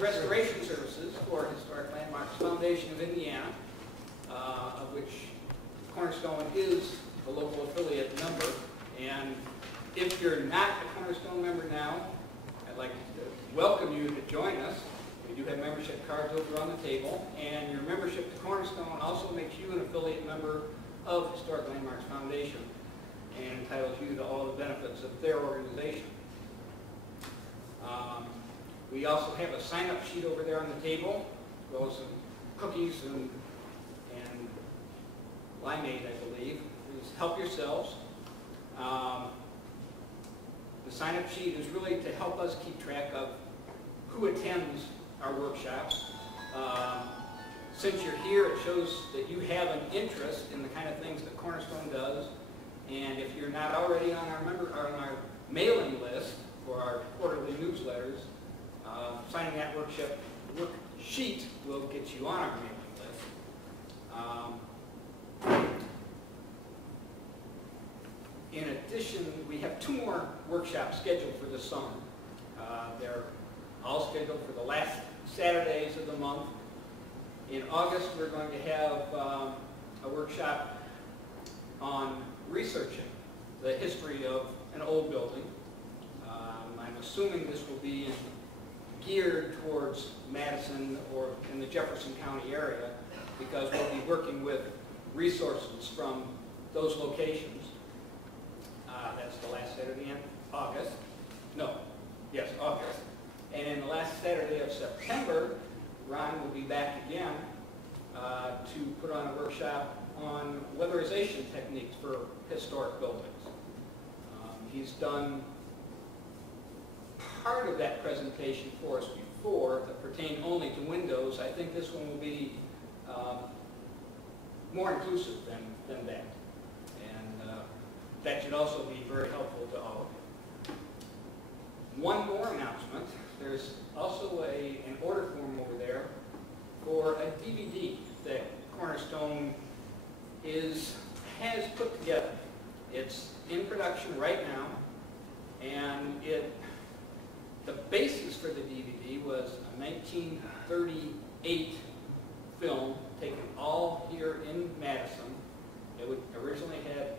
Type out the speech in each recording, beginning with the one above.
Restoration Services for Historic Landmarks Foundation of Indiana, of which Cornerstone is a local affiliate member. And if you're not a Cornerstone member now, I'd like to welcome you to join us. We do have membership cards over on the table, and your membership to Cornerstone also makes you an affiliate member of Historic Landmarks Foundation and entitles you to all the benefits of their organization. We also have a sign-up sheet over there on the table, as well as some cookies and limeade, I believe. Please help yourselves. The sign-up sheet is really to help us keep track of who attends our workshops. Since you're here, it shows that you have an interest in the kind of things that Cornerstone does. And if you're not already on our mailing list for our quarterly newsletters, signing that worksheet will get you on our mailing list. In addition, we have 2 more workshops scheduled for this summer. They're all scheduled for the last Saturdays of the month. In August, we're going to have a workshop on researching the history of an old building. I'm assuming this will be geared towards Madison or in the Jefferson County area, because we'll be working with resources from those locations. That's the last Saturday in August. No, yes, August. And in the last Saturday of September, Ron will be back again to put on a workshop on weatherization techniques for historic buildings. He's done part of that presentation for us before that pertained only to windows. I think this one will be more inclusive than that. And that should also be very helpful to all of you. One more announcement. There's also an order form over there for a DVD that Cornerstone has put together. It's in production right now, and the basis for the DVD was a 1938 film taken all here in Madison. It originally had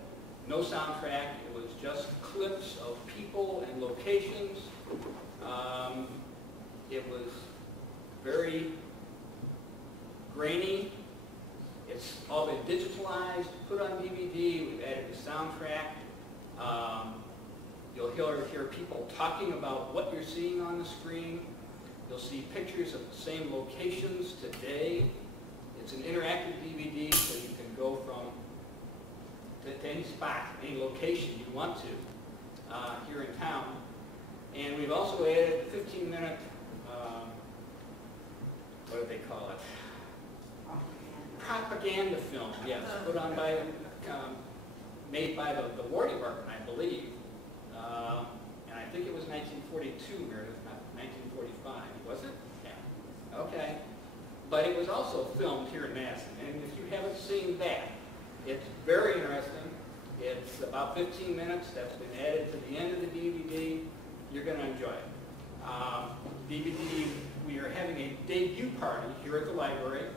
no soundtrack. It was just clips of people and locations. It was very grainy. It's all been digitalized, put on DVD. We've added the soundtrack. You'll hear people talking about what you're seeing on the screen. You'll see pictures of the same locations today. It's an interactive DVD, so you can go from to any spot, any location you want to here in town. And we've also added a 15-minute, what do they call it? Propaganda film, yes, put on by, made by the War Department, I believe. And I think it was 1942, Meredith, not 1945, was it? Yeah. Okay. But it was also filmed here in Madison. And if you haven't seen that, it's very interesting. It's about 15 minutes. That's been added to the end of the DVD. You're going to enjoy it. DVD, we are having a debut party here at the library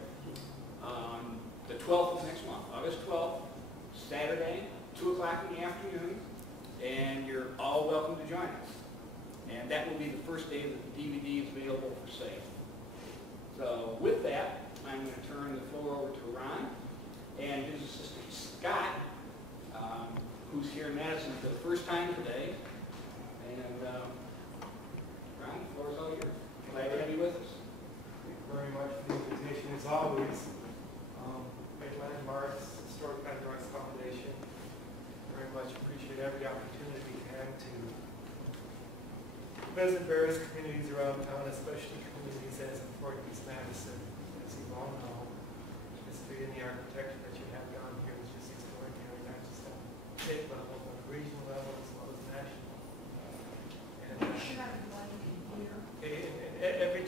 on the 12th of next month, August 12th, Saturday, 2 o'clock in the afternoon, and you're all welcome to join us. And that will be the first day that the DVD is available for sale. So with that, I'm going to turn the floor over to Ron and his assistant Scott, who's here in Madison for the first time today. And Ron, the floor is all yours. Glad to have you with us. Thank you very much for the invitation, as always. Great Landmarks, Historic Landmarks Foundation. Very much appreciate every opportunity we can to visit various communities around town, especially communities as important as Madison. As you all know, history and the architecture that you have down here is just extraordinary, not just on state level, but regional level as well as national.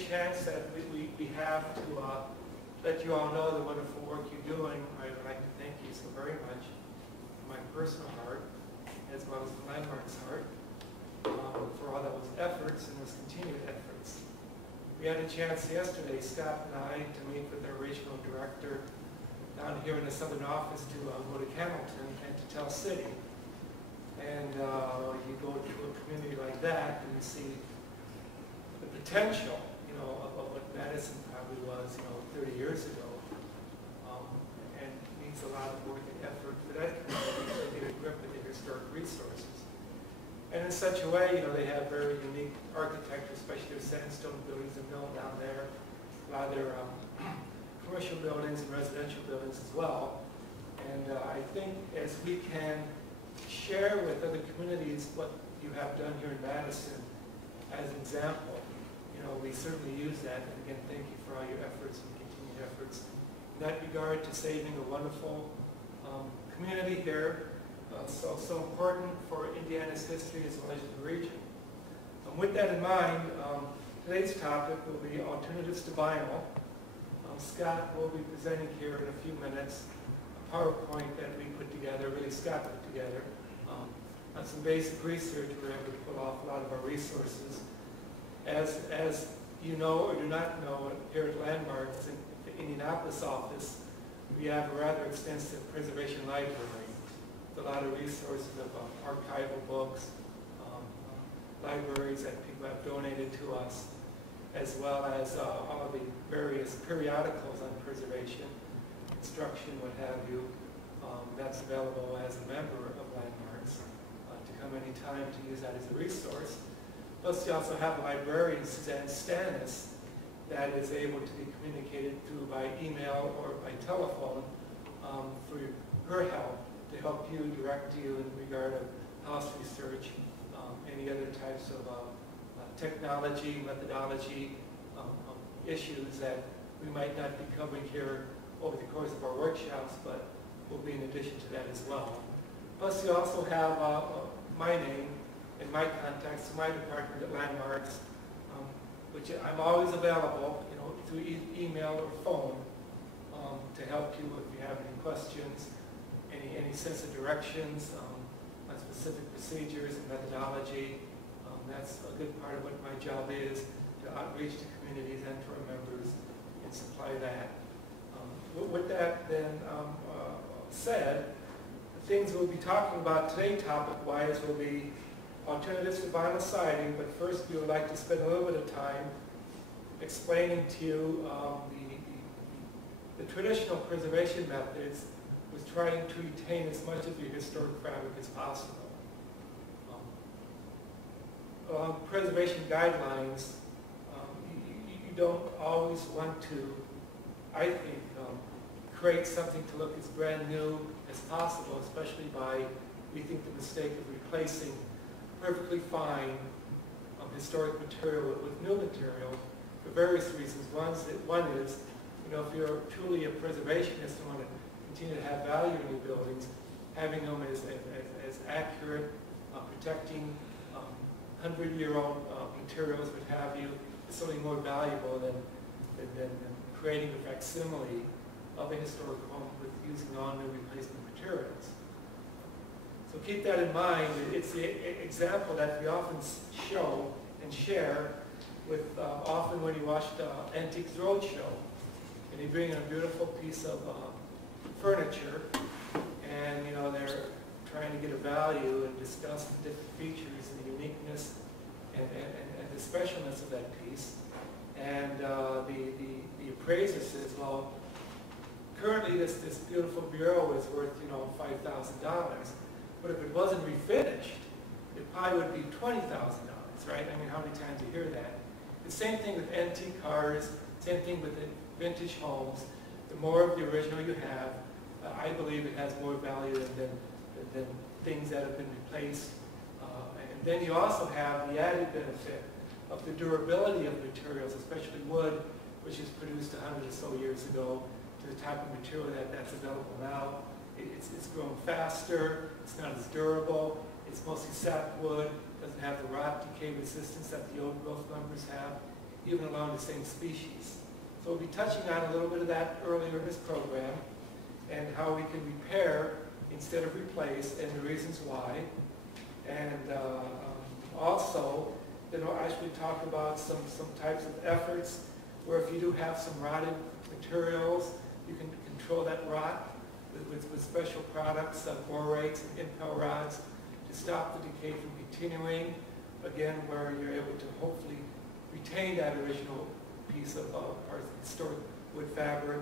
chance that we have to let you all know the wonderful work you're doing, I would like to thank you so very much from my personal heart, as well as the Landmarks heart, for all those efforts and those continued efforts. We had a chance yesterday, Scott and I, to meet with our regional director down here in the southern office to go to Hamilton and to Tell City. And you go to a community like that and you see the potential, of what Madison probably was, 30 years ago. And needs a lot of work and effort for that community to get a grip with the historic resources. And in such a way, they have very unique architecture, especially their sandstone buildings and mill down there. A lot of their commercial buildings and residential buildings as well. And I think as we can share with other communities what you have done here in Madison as an example, we certainly use that. And again, thank you for all your efforts and continued efforts in that regard to saving a wonderful community here, so important for Indiana's history as well as the region. With that in mind, today's topic will be alternatives to vinyl. Scott will be presenting here in a few minutes a PowerPoint that we put together, really Scott put together, on some basic research. We were able to pull off a lot of our resources. As you know or do not know, here at Landmarks in the Indianapolis office, we have a rather extensive preservation library with a lot of resources of archival books, libraries that people have donated to us, as well as all of the various periodicals on preservation, construction, what have you. That's available as a member of Landmarks to come anytime to use that as a resource. Plus, you also have a librarian, Suzanne Stannis, that is able to be communicated through by email or by telephone for her help to help you, direct you in regard of house research, any other types of technology, methodology issues that we might not be covering here over the course of our workshops, but will be in addition to that as well. Plus, you also have my name and my contacts to my department at Landmarks, which I'm always available, through email or phone to help you if you have any questions, any sense of directions on specific procedures and methodology. That's a good part of what my job is, to outreach to communities and to our members and supply that. With that then said, the things we'll be talking about today topic-wise will be alternatives to vinyl siding, but first we would like to spend a little bit of time explaining to you the traditional preservation methods was trying to retain as much of your historic fabric as possible. Preservation guidelines, you don't always want to, I think, create something to look as brand new as possible, especially by, we think, the mistake of replacing perfectly fine historic material with new material for various reasons. One is, if you're truly a preservationist and want to continue to have value in your buildings, having them as accurate, protecting 100-year-old materials, what have you, is certainly more valuable than creating a facsimile of a historic home with using all new replacement materials. So keep that in mind. It's the example that we often show and share with often when you watch the Antiques Roadshow, and you bring in a beautiful piece of furniture, and they're trying to get a value and discuss the different features and the uniqueness and the specialness of that piece. And the appraiser says, well, currently this beautiful bureau is worth $5,000, but if it wasn't refinished, it probably would be $20,000, right? I mean, how many times do you hear that? The same thing with antique cars, same thing with the vintage homes. The more of the original you have, I believe it has more value than things that have been replaced. And then you also have the added benefit of the durability of materials, especially wood, which is produced 100 or so years ago, to the type of material that's available now. It's grown faster, it's not as durable, it's mostly sapwood, doesn't have the rot decay resistance that the old growth lumbers have. even along the same species. So we'll be touching on a little bit of that earlier in this program, and how we can repair instead of replace, and the reasons why. And also, I should talk about some types of efforts where if you do have some rotted materials, you can control that rot with special products, borates and impel rods, to stop the decay from continuing. Again, where you're able to hopefully retain that original piece of our historic wood fabric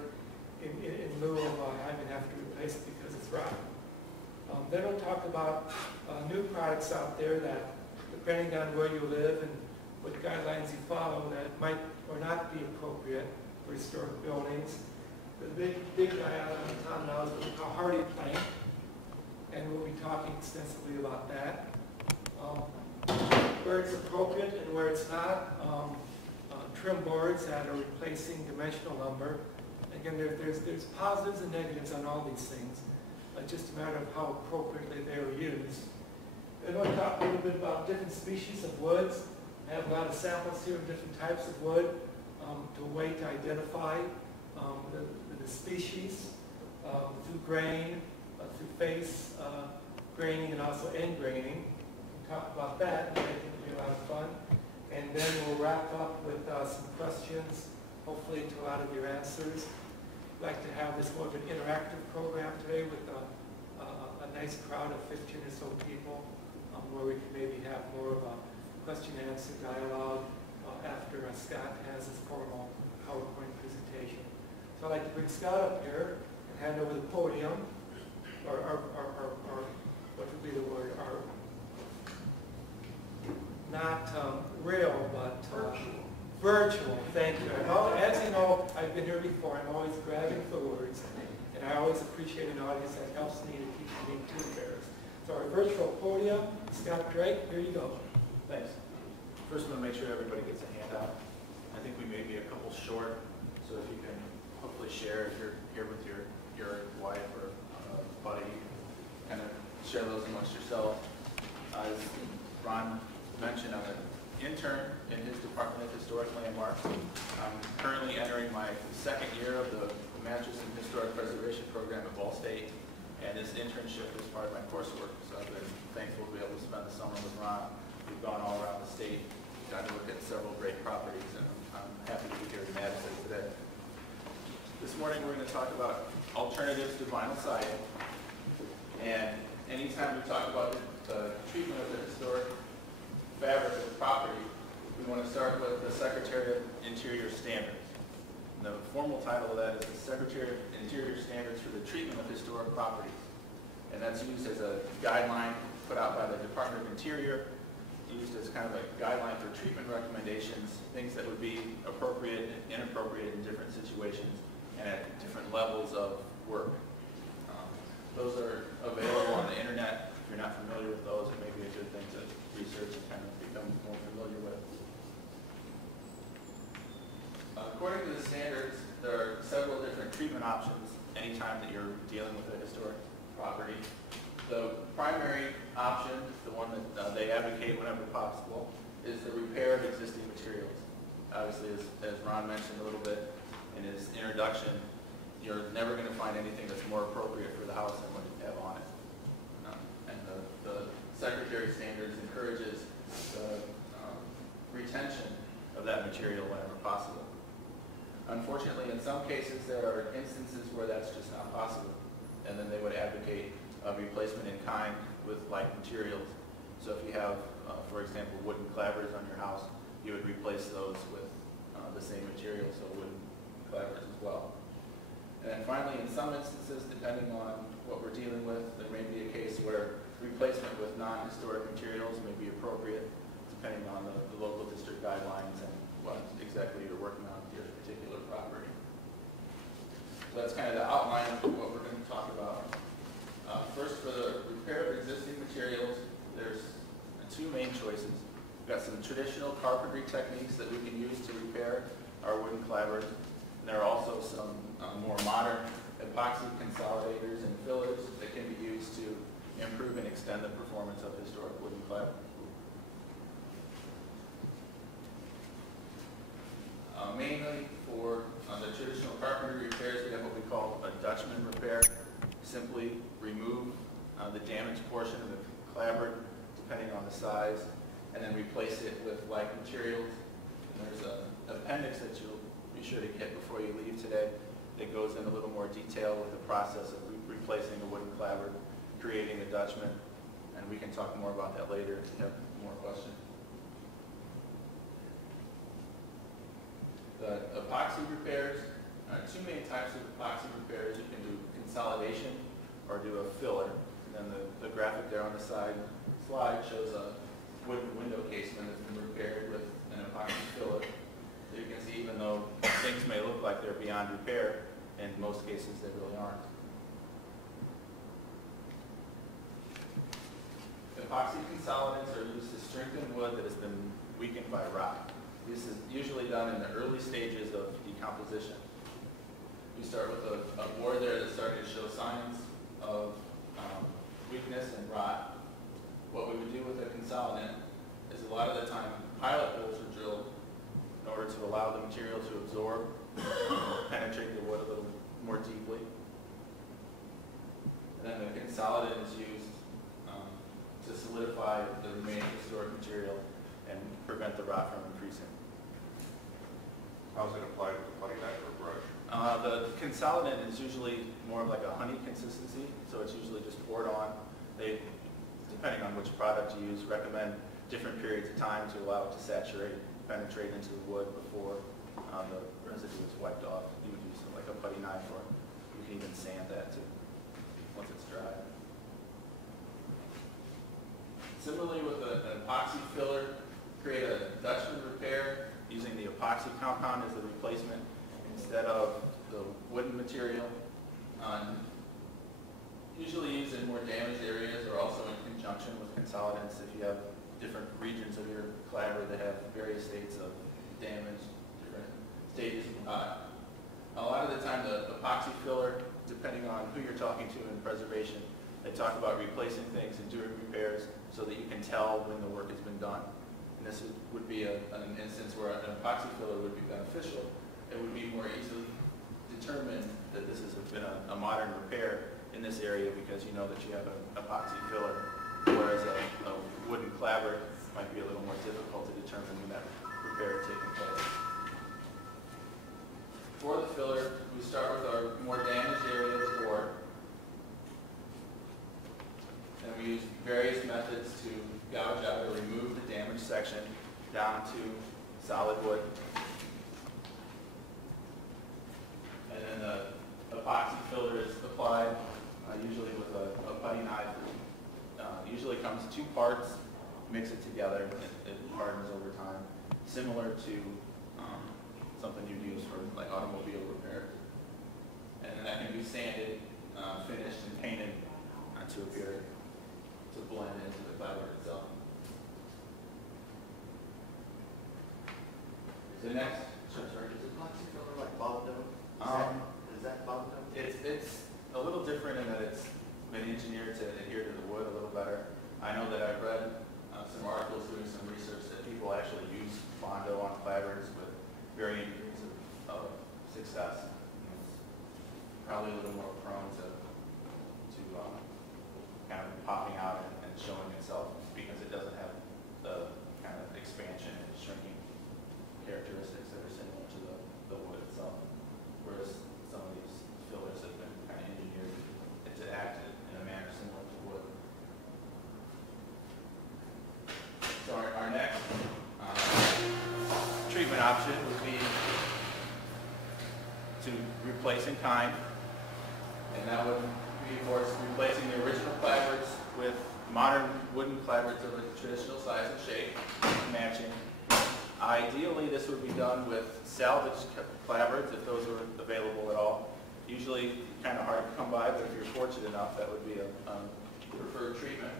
in lieu of having to replace it because it's rotten. Then we'll talk about new products out there that, depending on where you live and what guidelines you follow, that might or not be appropriate for historic buildings. The big guy out on town now is what we call hardy plank, and we'll be talking extensively about that. Where it's appropriate and where it's not, trim boards that are replacing dimensional lumber. Again, there's positives and negatives on all these things. It's just a matter of how appropriately they are used. And we'll talk a little bit about different species of woods. I have a lot of samples here of different types of wood to weigh to identify the species through grain, through face graining, and also end graining. We'll talk about that, and I think it'll be a lot of fun. And then we'll wrap up with some questions, hopefully to a lot of your answers. I'd like to have this more of an interactive program today with a nice crowd of 15 or so people, where we can maybe have more of a question-and-answer dialogue after Scott has his formal PowerPoint presentation. So I'd like to bring Scott up here and hand over the podium, or what would be the word, not real, but virtual. Thank you. As you know, I've been here before. I'm always grabbing for words, and I always appreciate an audience that helps me to keep being too embarrassed. So our virtual podium, Scott Drake, here you go. Thanks. First, I'm going to make sure everybody gets a handout. I think we may be a couple short, so if you can hopefully share, if you're here with your wife or buddy, kind of share those amongst yourselves. As Ron mentioned, I'm an intern in his Department of Historic Landmarks. I'm currently entering my second year of the Master's in Historic Preservation program at Ball State, and this internship is part of my coursework, so I've been thankful to be able to spend the summer with Ron. We've gone all around the state, got to look at several great properties, and I'm happy to be here in Madison today. This morning we're going to talk about alternatives to vinyl siding, and anytime we talk about the treatment of the historic fabric of the property, we want to start with the Secretary of Interior Standards. And the formal title of that is the Secretary of Interior Standards for the Treatment of Historic Properties. And that's used as a guideline put out by the Department of Interior, used as kind of a guideline for treatment recommendations, things that would be appropriate and inappropriate in different situations and at different levels of work. Those are available on the internet. If you're not familiar with those, it may be a good thing to research and kind of become more familiar with. According to the standards, there are several different treatment options anytime that you're dealing with a historic property. The primary option, the one that they advocate whenever possible, is the repair of existing materials. Obviously, as Ron mentioned a little bit in his introduction, you're never going to find anything that's more appropriate for the house than what you have on it. And the Secretary Standards encourages the retention of that material whenever possible. Unfortunately, in some cases, there are instances where that's just not possible, and then they would advocate a replacement in kind with like materials. So if you have, for example, wooden clapboards on your house, you would replace those with the same material, so wooden clapboards as well. And then finally, in some instances, depending on what we're dealing with, there may be a case where replacement with non-historic materials may be appropriate, depending on the local district guidelines and what exactly you're working on with your particular property. So that's kind of the outline of what we're going to talk about. First, for the repair of existing materials, there's two main choices. We've got some traditional carpentry techniques that we can use to repair our wooden clapboards. And there are also some more modern epoxy consolidators and fillers that can be used to improve and extend the performance of historic wooden clapboards. Mainly for the traditional carpentry repairs, we have what we call a Dutchman repair. Simply remove the damaged portion of the clapboard, depending on the size, and then replace it with like materials. And there's an appendix that you'll be sure to get before you leave today that goes in a little more detail with the process of replacing a wooden clapboard, creating a Dutchman, and we can talk more about that later if you have more questions. The epoxy repairs, two main types of epoxy repairs. You can do consolidation or do a filler. And then the graphic there on the slide shows a wooden window casement that's been repaired with an epoxy filler. So you can see even though things may look like they're beyond repair, in most cases they really aren't. Epoxy consolidants are used to strengthen wood that has been weakened by rot. This is usually done in the early stages of decomposition. We start with a board there that's starting to show signs of weakness and rot. What we would do with a consolidant is a lot of the time pilot holes are drilled in order to allow the material to absorb, penetrate the wood a little more deeply. And then the consolidant is used to solidify the remaining historic material and prevent the rot from increasing. How's it applied with a putty knife or a brush? The consolidant is usually more of like a honey consistency, so it's usually just poured on. They, depending on which product you use, recommend different periods of time to allow it to saturate, penetrate into the wood before the residue is wiped off. You would use like a putty knife, or you can even sand that too, once it's dry. Similarly with an epoxy filler, create a Dutchman repair using the epoxy compound as the replacement instead of the wooden material. Usually used in more damaged areas or also in conjunction with consolidants if you have different regions of your clapboard that have various states of damage, different stages of rot. A lot of the time the epoxy filler, depending on who you're talking to in preservation, they talk about replacing things and doing repairs so that you can tell when the work has been done. And this would be an instance where an epoxy filler would be beneficial. It would be more easily determined that this has been a modern repair in this area because you know that you have an epoxy filler, whereas a wooden clapboard might be a little more difficult to determine when that repair is taking place. For the filler, we start with our more damaged area of the board. And we use various methods to gouge out or remove the damaged section down to solid wood. And then the epoxy filler is applied usually with a putty knife. Usually comes 2 parts, mix it together, it hardens over time, similar to something you'd use for like automobile repair. And then that can be sanded, finished, and painted to appear to blend into the clapboard itself. The next, Sorry, is epoxy filler like bottom? Is that bottom? it's a little different in that it's been engineered to adhere to the wood a little better. I know that I've read some articles doing some research that people actually use Bondo on clapboards with varying degrees of success. It's probably a little more prone to kind of popping out and showing itself because it doesn't have the kind of expansion and shrinking characteristics that are similar to the wood itself. Whereas some of these fillers have been kind of engineered to act in a manner similar to wood. So our next treatment option would be to replace in kind, and that would be, of course, replacing the original clapboards with modern wooden clapboards of a traditional size and shape, matching. Ideally, this would be done with salvaged clapboards if those are available at all. Usually kind of hard to come by, but if you're fortunate enough, that would be a preferred treatment.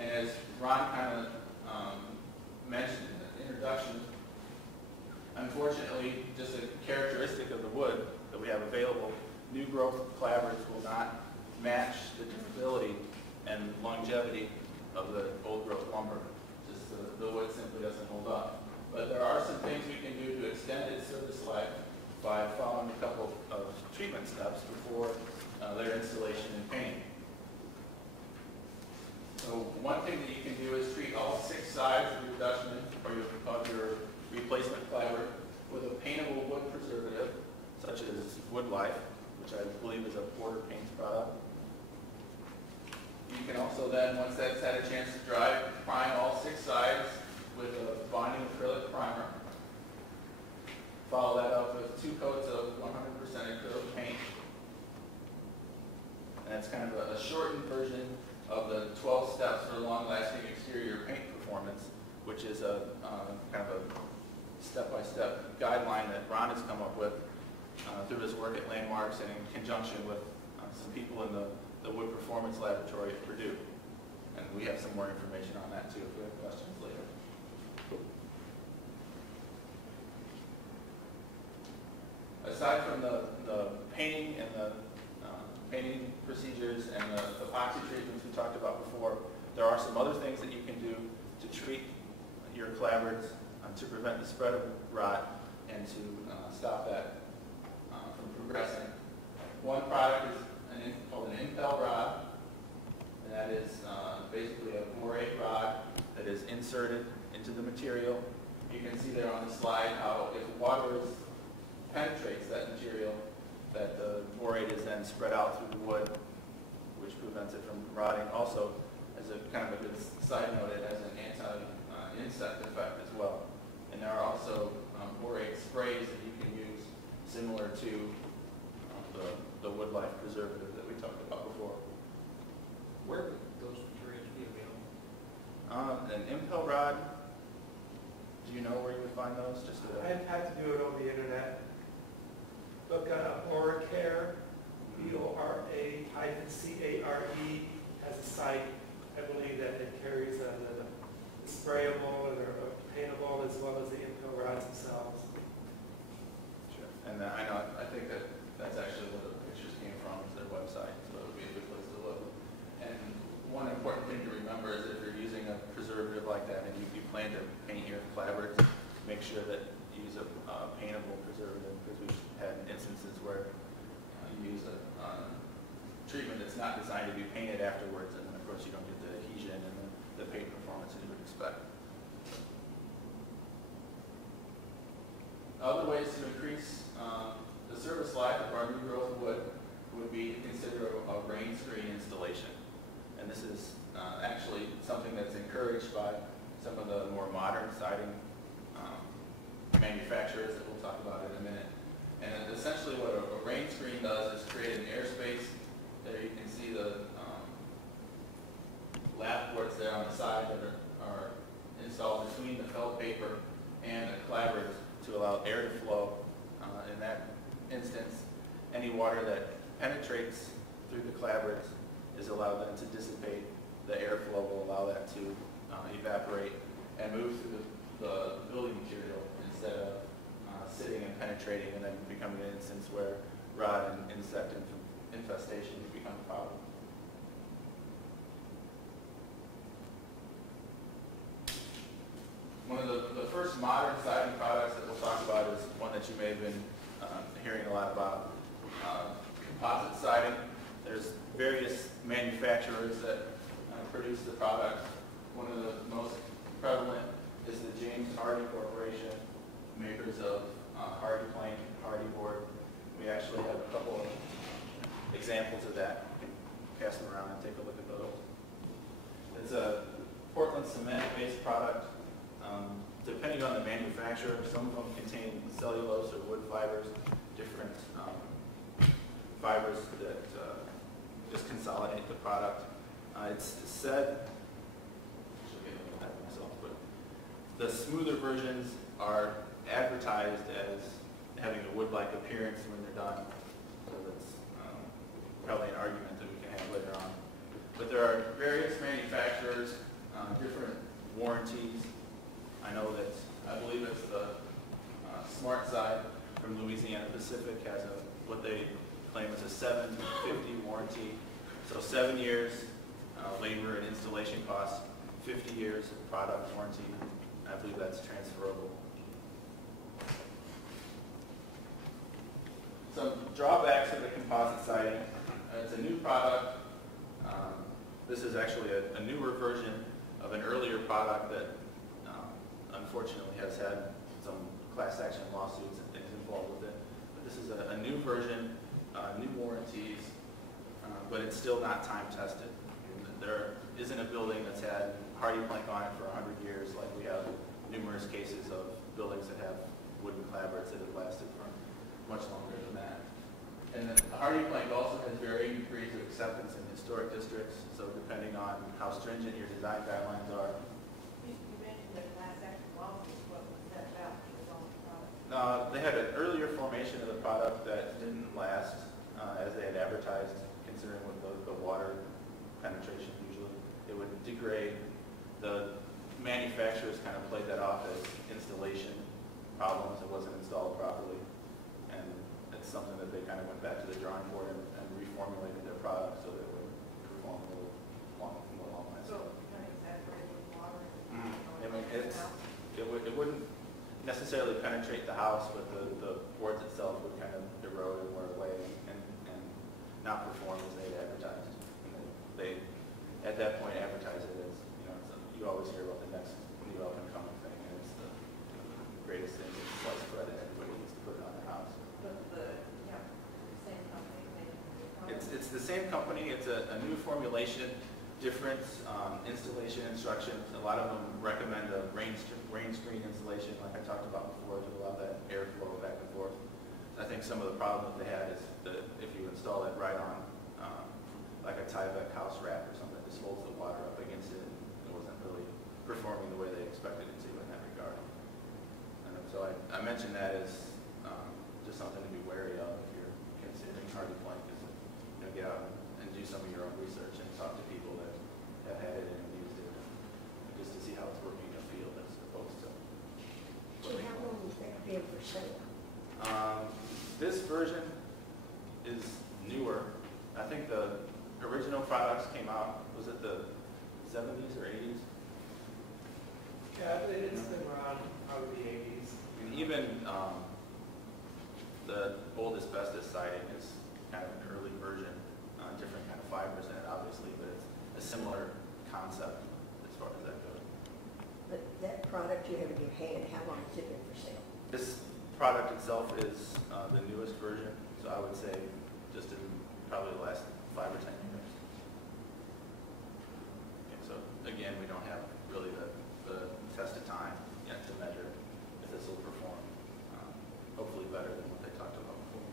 And as Ron kind of mentioned in the introduction, unfortunately, just a characteristic of the wood that we have available, new growth clapboards will not match the durability and longevity of the old growth lumber. Just the wood simply doesn't hold up. But there are some things we can do to extend its also then, once that's had a chance to dry, prime all 6 sides with a bonding acrylic primer. Follow that up with 2 coats of 100% acrylic paint. And that's kind of a shortened version of the 12 steps for long-lasting exterior paint performance, which is a kind of a step-by-step guideline that Ron has come up with through his work at Landmarks and in conjunction with some people in the Wood Performance Laboratory at Purdue. And we have some more information on that too if we have questions later. Aside from the painting and the painting procedures and the epoxy treatments we talked about before, there are some other things that you can do to treat your clapboards to prevent the spread of rot and to stop that from progressing. One product is called an impel rod, and that is basically a borate rod that is inserted into the material. You can see there on the slide how if water penetrates that material, that the borate is then spread out through the wood, which prevents it from rotting. Also, as a kind of a good side note, it has an anti-insect effect as well. And there are also borate sprays that you can use similar to the Wood Life preservative that we talked about before. Where would those materials be available? An impel rod, do you know where you would find those? Just I've had to do it over the internet. Look at Oracare, BORA-CARE, has a site, I believe, that it carries the sprayable or paintable as well as the impel rods themselves. Sure. And I think that's actually where the pictures came from, is their website, so it would be a good place to look. And one important thing to remember is if you're using a preservative like that and you plan to paint your clapboards, make sure that you use a paintable preservative, because we've had instances where you use a treatment that's not designed to be painted afterwards, and then of course you don't get the adhesion and the paint performance that you would expect. Other ways to increase the service life of our new growth wood would be to consider a rain screen installation. And this is actually something that's encouraged by some of the more modern siding manufacturers that we'll talk about in a minute. And essentially what a rain screen does is create an airspace. There you can see the lap boards there on the side that are installed between the felt paper and the clapboards to allow air to flow. In that instance, any water that penetrates through the clapboards is allowed then to dissipate. The airflow will allow that to evaporate and move through the building material instead of sitting and penetrating and then becoming an instance where rot and insect infestation become a problem. One of the first modern siding products that we'll talk about is one that you may have been hearing a lot about, composite siding. There's various manufacturers that produce the product. One of the most prevalent is the James Hardie Corporation, makers of Hardie Plank, Hardie Board. We actually have a couple of examples of that. You can pass them around and take a look at those. It's a Portland cement-based product. Depending on the manufacturer, some of them contain cellulose or wood fibers, different fibers that just consolidate the product. It's said, I should be able to type myself, but the smoother versions are advertised as having a wood-like appearance when they're done. So that's probably an argument that we can have later on. But there are various manufacturers, different warranties. I know that, I believe it's the Smart Side from Louisiana Pacific has what they claim is a 750 warranty. So 7 years labor and installation costs, 50 years of product warranty. I believe that's transferable. Some drawbacks of the composite siding. It's a new product. This is actually a newer version of an earlier product that unfortunately has had some class action lawsuits and things involved with it. But this is a new version, new warranties, but it's still not time tested. there isn't a building that's had hardy plank on it for 100 years, like we have numerous cases of buildings that have wooden clapboards that have lasted for much longer than that. And then the hardy plank also has varying degrees of acceptance in historic districts, so depending on how stringent your design guidelines are. You mentioned that last action lawsuit, what was that about? It was on the product. They had an earlier formation of the product that didn't last as they had advertised, considering with the water penetration usually. It would degrade. The manufacturers kind of played that off as installation problems. It wasn't installed properly. And it's something that they kind of went back to the drawing board and reformulated their product so that it would perform a little long last. So, kind of exaggerated with water. I mean, it wouldn't necessarily penetrate the house, but the boards itself would kind of erode and wear away and not perform as they advertised. And they at that point, advertise it as, you always hear about the next new up and coming thing, and it's the greatest thing, it's sliced bread, and everybody needs to put it on their house. But same company made the product. It's the same company. It's a new formulation, different installation instructions. A lot of them recommend a rain screen installation, like I talked about before, to allow that airflow back and forth. I think some of the problem that they had is that if you install it right on, like a Tyvek house wrap or something, it just holds the water up against it, and it wasn't really performing the way they expected it to in that regard. And so I mentioned that as just something to be wary of if you're considering hardy plank, is get out and do some of your own research and talk to people that have had it and used it, just to see how it's working in the field as opposed to. So how long is that being for sale? This version is newer. I think the original products came out, was it the 70s or 80s? Yeah, it's been around probably the 80s. And even the old asbestos siding is kind of an early version, different kind of fibers in it, obviously, but it's a similar concept as far as that goes. But that product you have in your hand, how long has it been for sale? This product itself is the newest version, so I would say just in probably the last 5 or 10 years. Okay, so again, we don't have really the test of time yet to measure if this will perform hopefully better than what they talked about before.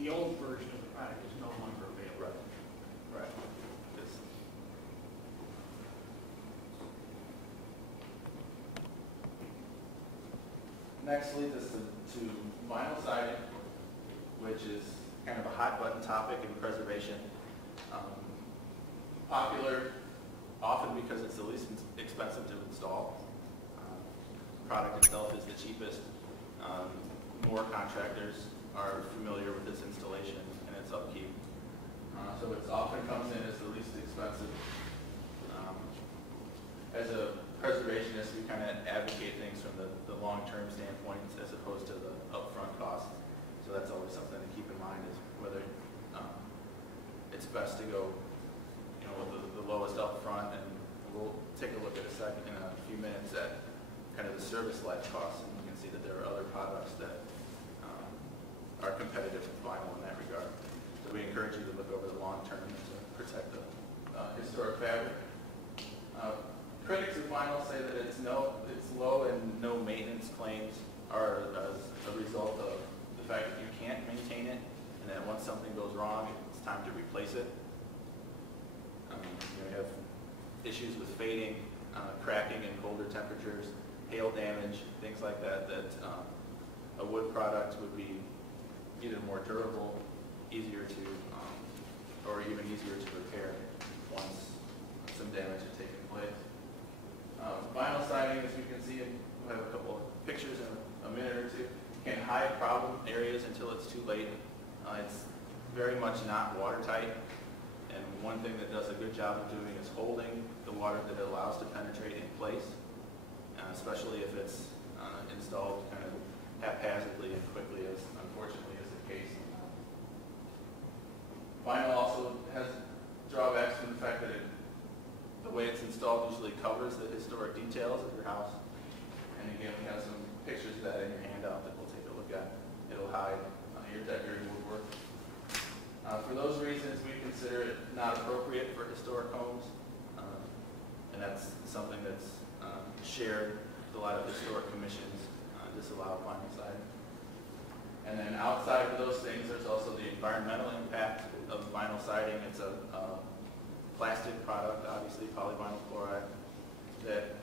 The old version of the product is no longer available. Right. This. Next leads us to vinyl siding, which is kind of a hot button topic in preservation. Popular often because it's the least expensive to install. The product itself is the cheapest. More contractors are familiar with its installation and its upkeep. So it often comes in as the least expensive. As a preservationist, we kind of advocate things from the long-term standpoint as opposed to the upfront cost. So that's always something to keep in mind, is whether it's best to go with the lowest upfront, and we'll take a look at in a few minutes at kind of the service life costs, and you can see that there are other products that are competitive with vinyl in that regard. So we encourage you to look over the long term to protect the historic fabric. Critics of vinyl say that it's low and no maintenance claims are as a result of the fact that you can't maintain it, and that once something goes wrong, it's time to replace it. You have issues with fading, cracking in colder temperatures, hail damage, things like that, a wood product would be either more durable, easier to, or even easier to repair once some damage had taken place. Vinyl siding, as we can see, we'll have a couple of pictures in a minute or two, can hide problem areas until it's too late. It's very much not watertight, and one thing that does a good job of doing is holding the water that it allows to penetrate in place, especially if it's installed kind of haphazardly and quickly, as unfortunately is the case. Vinyl also has drawbacks from the fact that the way it's installed usually covers the historic details of your house. And again, we have some pictures of that in your handout that we'll take a look at. It'll hide your decorative woodwork. For those reasons, we consider consider it not appropriate for historic homes. And that's something that's shared with a lot of historic commissions, disallow vinyl siding. And then outside of those things, there's also the environmental impact of vinyl siding. It's a plastic product, obviously polyvinyl chloride, that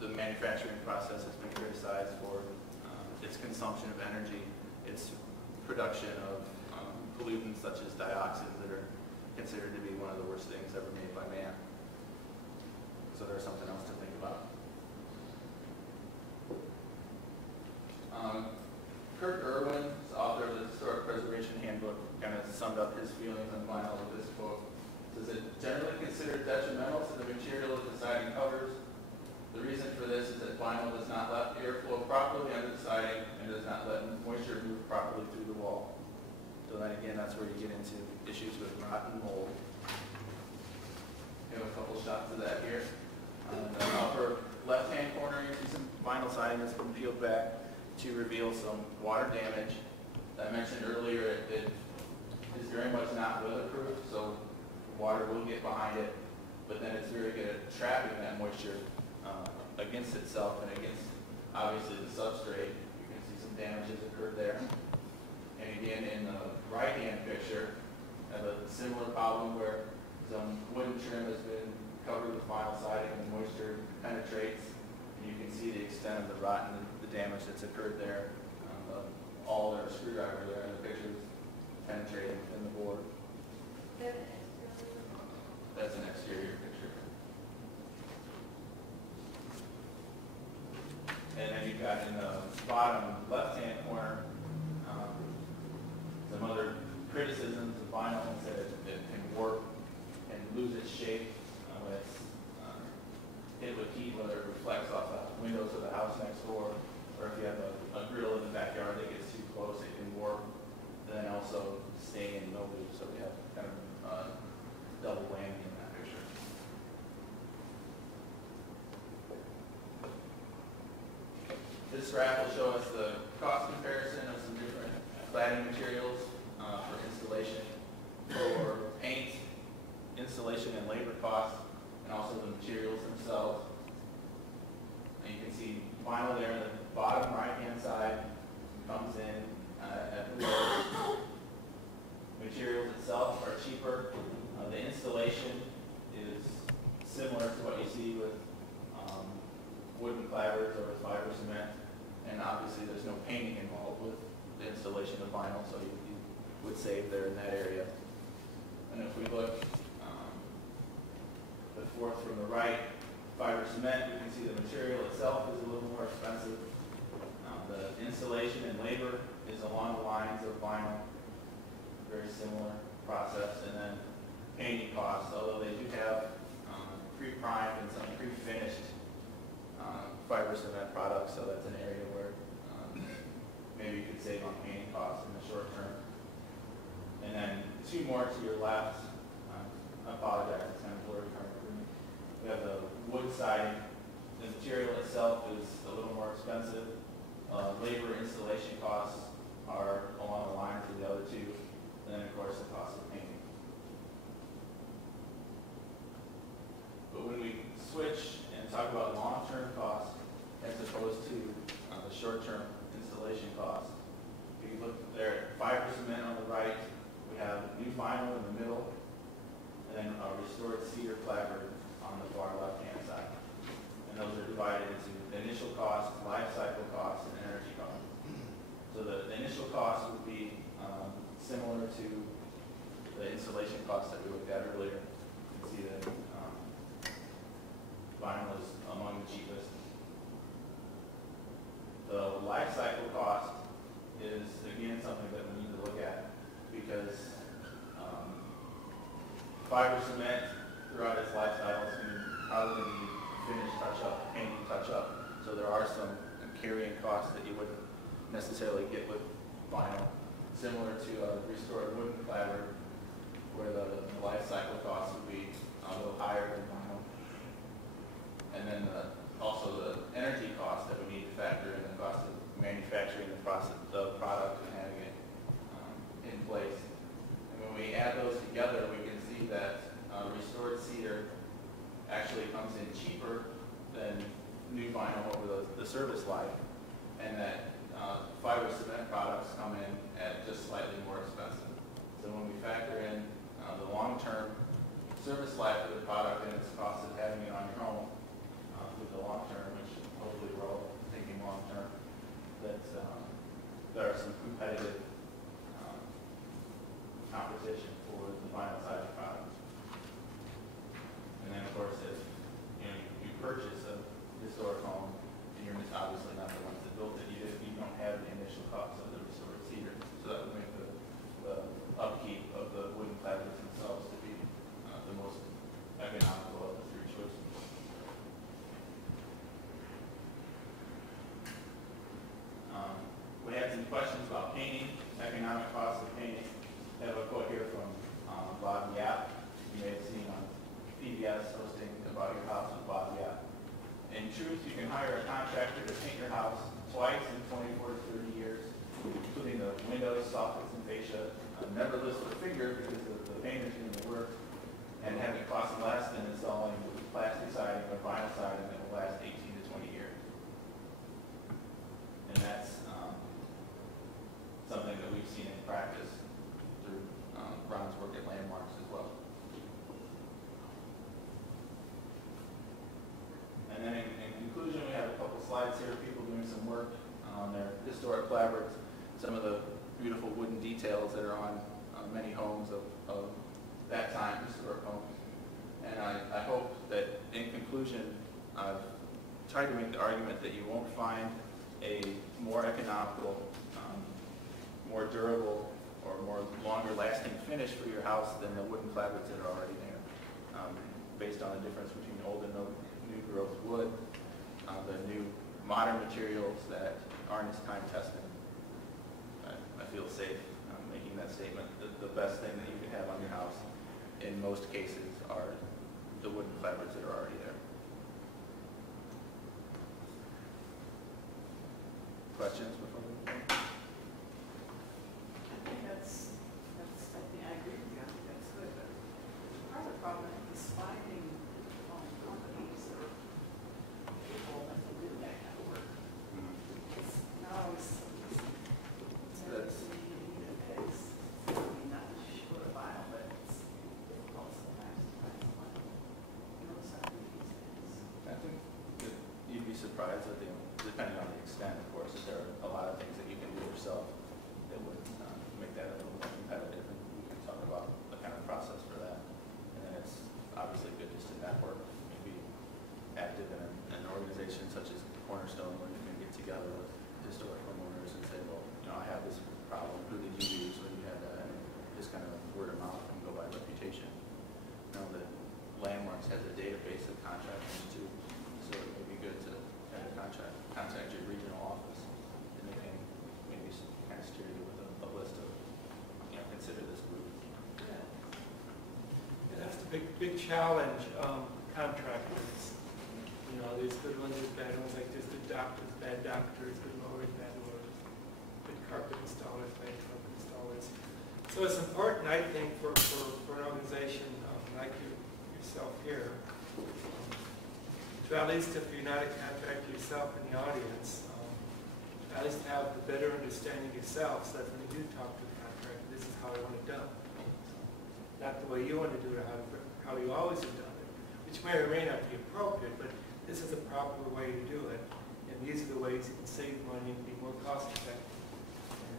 the manufacturing process has been criticized for its consumption of energy, its production of pollutants such as dioxins that are considered to be one of the worst things ever made by man. So there's something else to think about. Kurt Irwin, author of the Historic Preservation Handbook, kind of summed up his feelings on vinyl with this quote. It says, "It's generally considered detrimental to the material of the siding covers. The reason for this is that vinyl does not let airflow properly under the siding and does not let moisture move properly through the wall." So then again, that's where you get into issues with rot and mold. We have a couple shots of that here. On the upper left-hand corner, you see some vinyl siding that's been peeled back to reveal some water damage. As I mentioned earlier, it is very much not weatherproof, so water will get behind it, but then it's very good at trapping that moisture against itself and against, obviously, the substrate. You can see some damages occurred there. And again, in the right-hand picture, I have a similar problem where some wooden trim has been covered with vinyl siding and the moisture penetrates, and you can see the extent of the rot and the damage that's occurred there. All their screwdriver there in the pictures penetrating within the board. That's an exterior picture. And then you've got in the bottom left-hand corner some other criticisms of vinyl. It said it can warp and lose its shape when it's hit with heat, whether it reflects off the windows of the house next door, or if you have a grill in the backyard that gets too close, it can warp, and then also stain and mildew. So we have kind of double whammy in that picture. This graph will show us the cost comparison of some different cladding materials for installation, for paint, installation and labor costs, and also the materials themselves. And you can see vinyl there in the bottom right-hand side comes in at the lowest. Materials itself are cheaper. The installation is similar to what you see with wooden cladders or with fiber cement, and obviously there's no painting involved with the installation of vinyl, so you would save there in that area. And if we look the fourth from the right, fiber cement, you can see the material itself is a little more expensive. The installation and labor is along the lines of vinyl, very similar process. And then painting costs, although they do have pre-primed and some pre-finished fiber cement products, so that's an area where maybe you could save on painting costs in the short term. And then two more to your left, I apologize, it's kind of blurry from me. We have the wood siding. The material itself is a little more expensive. Labor installation costs are along the lines of the other two. And then, of course, the cost of painting. But when we switch and talk about long-term costs as opposed to the short-term installation costs, if you look there at fiber cement on the right, we have new vinyl in the middle, and then a restored cedar clapboard on the far left-hand side. And those are divided into the initial cost, life cycle costs, and energy costs. So the initial cost would be similar to the installation costs that we looked at earlier. You can see that vinyl is among the cheapest. The life cycle cost is, again, something that we need to look at because fiber cement throughout its life cycle is going to probably need finish touch-up, painting touch-up. So there are some carrying costs that you wouldn't necessarily get with vinyl, similar to a restored wooden clapboard, where the life cycle cost would be a little higher than vinyl. And then also the energy cost that we need to factor in, the cost of manufacturing the product and having it in place. And when we add those together, we can the service life, and that fiber cement products come in at just slightly more expensive. So when we factor in the long-term service life of the product and its cost of having it on your home with the long term, which hopefully we're all thinking long term, that there are some competitive competition for the vinyl sided products. And then of course, if you purchase a historic home, and you're obviously not the ones that built it, you don't have the initial cost of the restored cedar. So that would make the upkeep of the wooden clapboards themselves to be the most economical of the three choices. We had some questions about painting, economic costs of painting. I have a quote here from Bob Yap. You may have seen on PBS hosting About Your House with Bob Yap. In truth, you can hire a contractor to paint your house twice in 24 to 30 years, including the windows, soffits, and fascia. Never list a figure because the painter's doing the work, and have it cost less than installing plastic siding or vinyl siding that will last 18 to 20 years. And that's something that we've seen in practice through Ron's work at Landmarks as well. And then in conclusion, we have a couple slides here of people doing some work on their historic clapboards, some of the beautiful wooden details that are on many homes of that time, historic homes. And I hope that in conclusion, I've tried to make the argument that you won't find a more economical, more durable, or more longer lasting finish for your house than the wooden clapboards that are already there. Based on the difference between old and new growth wood, the new modern materials that aren't as time tested. I feel safe making that statement. The best thing that you can have on your house in most cases are the wooden clapboards that are already there. Questions before we move on? I think I agree with you. I think that's good. But part of the problem is finding companies or people that can do that kind of work. It's not always so easy. That's not sure vinyl, but it's difficult sometimes to find someone who knows how to do these things. I think that you'd be surprised that depending on the extent, of course, that there are a lot of things that you can do yourself that would make that a little more competitive. And we can talk about the kind of process for that. And then it's obviously good just to network, maybe active in an organization such as Cornerstone, where you can get together with historic homeowners and say, well, I have this problem. Who did you use when you had that? And just kind of word of mouth and go by reputation. Know that Landmarks has a database of contractors too, so it would be good to have a contact your regional office, and they can maybe kind of steer you with a list of, consider this group. And that's the big challenge, contractors. There's good ones, there's bad ones, like there's good doctors, bad doctors, good lawyers, bad lawyers, good carpet installers, bad carpet installers. So it's important, I think, for an organization like yourself here, to at least, if you're not a contractor yourself in the audience, at least have a better understanding yourself, so that when you do talk to the contractor, this is how I want it done. Not the way you want to do it, how you always have done it, which may or may not be appropriate, but this is a proper way to do it, and these are the ways you can save money and be more cost effective,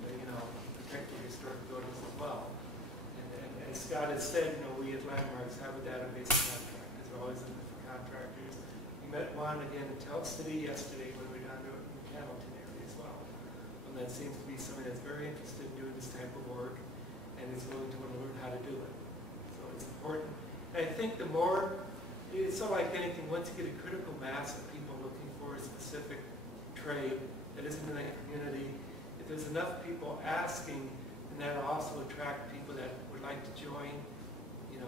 and protect your historic buildings as well. And as Scott has said, we at Landmarks have a database of contractors. We're always looking for contractors. We met one again in Tell City yesterday when we were down there in the Hamilton area as well. And that seems to be somebody that's very interested in doing this type of work and is willing to learn how to do it. So it's important. And I think the more, it's sort of like anything, once you get a critical mass of people looking for a specific trade that isn't in that community, if there's enough people asking, then that'll also attract people that would like to join, in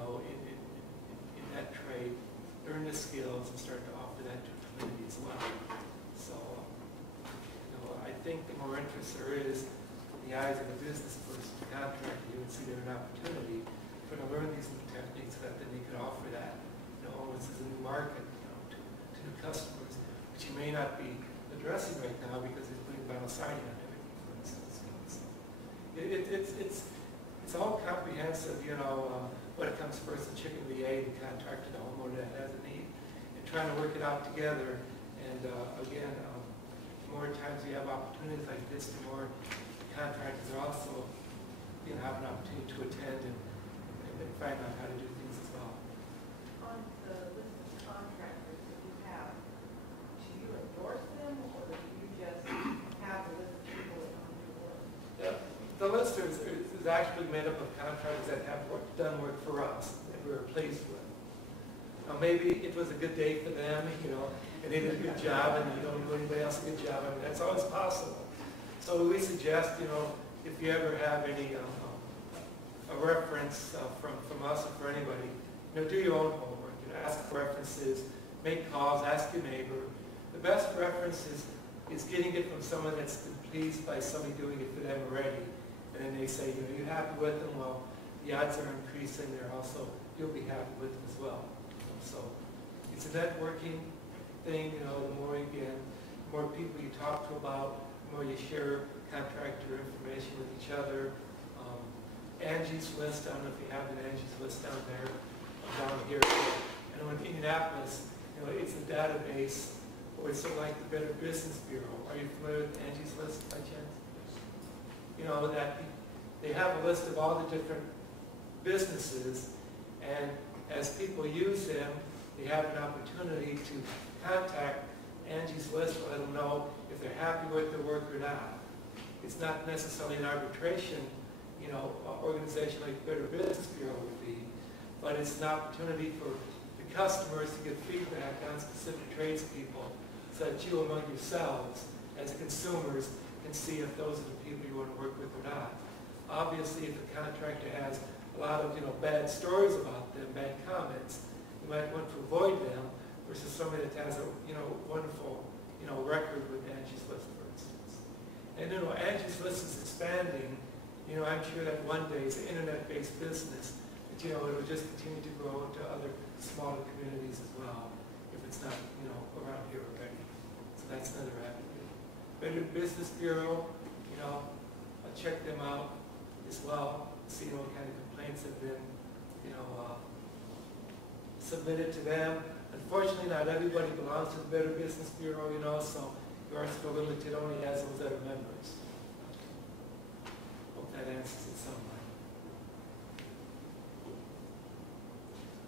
that trade, learn the skills, and start to offer that to the community as well. So, I think the more interest there is in the eyes of a business person, contractor, you would see there an opportunity for them to learn these new techniques so that then they could offer that, almost as a new market, to new customers, which you may not be addressing right now because he's putting vinyl siding on everything, for instance. It's all comprehensive, what comes first, the chicken or the egg, the contractor, the homeowner that has a need, and trying to work it out together. And again, the more times we have opportunities like this, the more contractors are also have an opportunity to attend and find out how to do things as well. On the list of contractors that you have, do you endorse them, or do you just have a list of people that come to work? The list is actually made up of contractors that have done work for us that we're pleased with. Now maybe it was a good day for them, and they did a good job, and you don't do anybody else a good job. I mean, that's always possible. So we suggest, if you ever have any a reference from us or for anybody, do your own homework. Ask for references, make calls, ask your neighbor. The best reference is getting it from someone that's been pleased by somebody doing it for them already. And then they say, you're happy with them, well, the odds are increasing there also. You'll be happy with them as well. So it's a networking thing, the more the more people you talk to about, the more you share contractor information with each other. Angie's List, I don't know if you have an Angie's List down there, down here. And in Indianapolis, it's a database, or it's sort of like the Better Business Bureau. Are you familiar with Angie's List by chance? That they have a list of all the different businesses, and as people use them, they have an opportunity to contact Angie's List to let them know if they're happy with their work or not. It's not necessarily an arbitration, organization like Better Business Bureau would be, but it's an opportunity for the customers to get feedback on specific tradespeople so that you among yourselves as consumers can see if those are the people you want to work with or not. Obviously, if the contractor has a lot of bad stories about them, bad comments, you might want to avoid them versus somebody that has a wonderful record with Angie's List, for instance. And Angie's List is expanding. I'm sure that one day it's an internet-based business, but it will just continue to grow into other smaller communities as well, if it's not around here already. So that's another avenue. Better Business Bureau, I'll check them out as well, see what kind of complaints have been, submitted to them. Unfortunately, not everybody belongs to the Better Business Bureau, so you're still limited only as those that are members. Hope that answers it somewhat.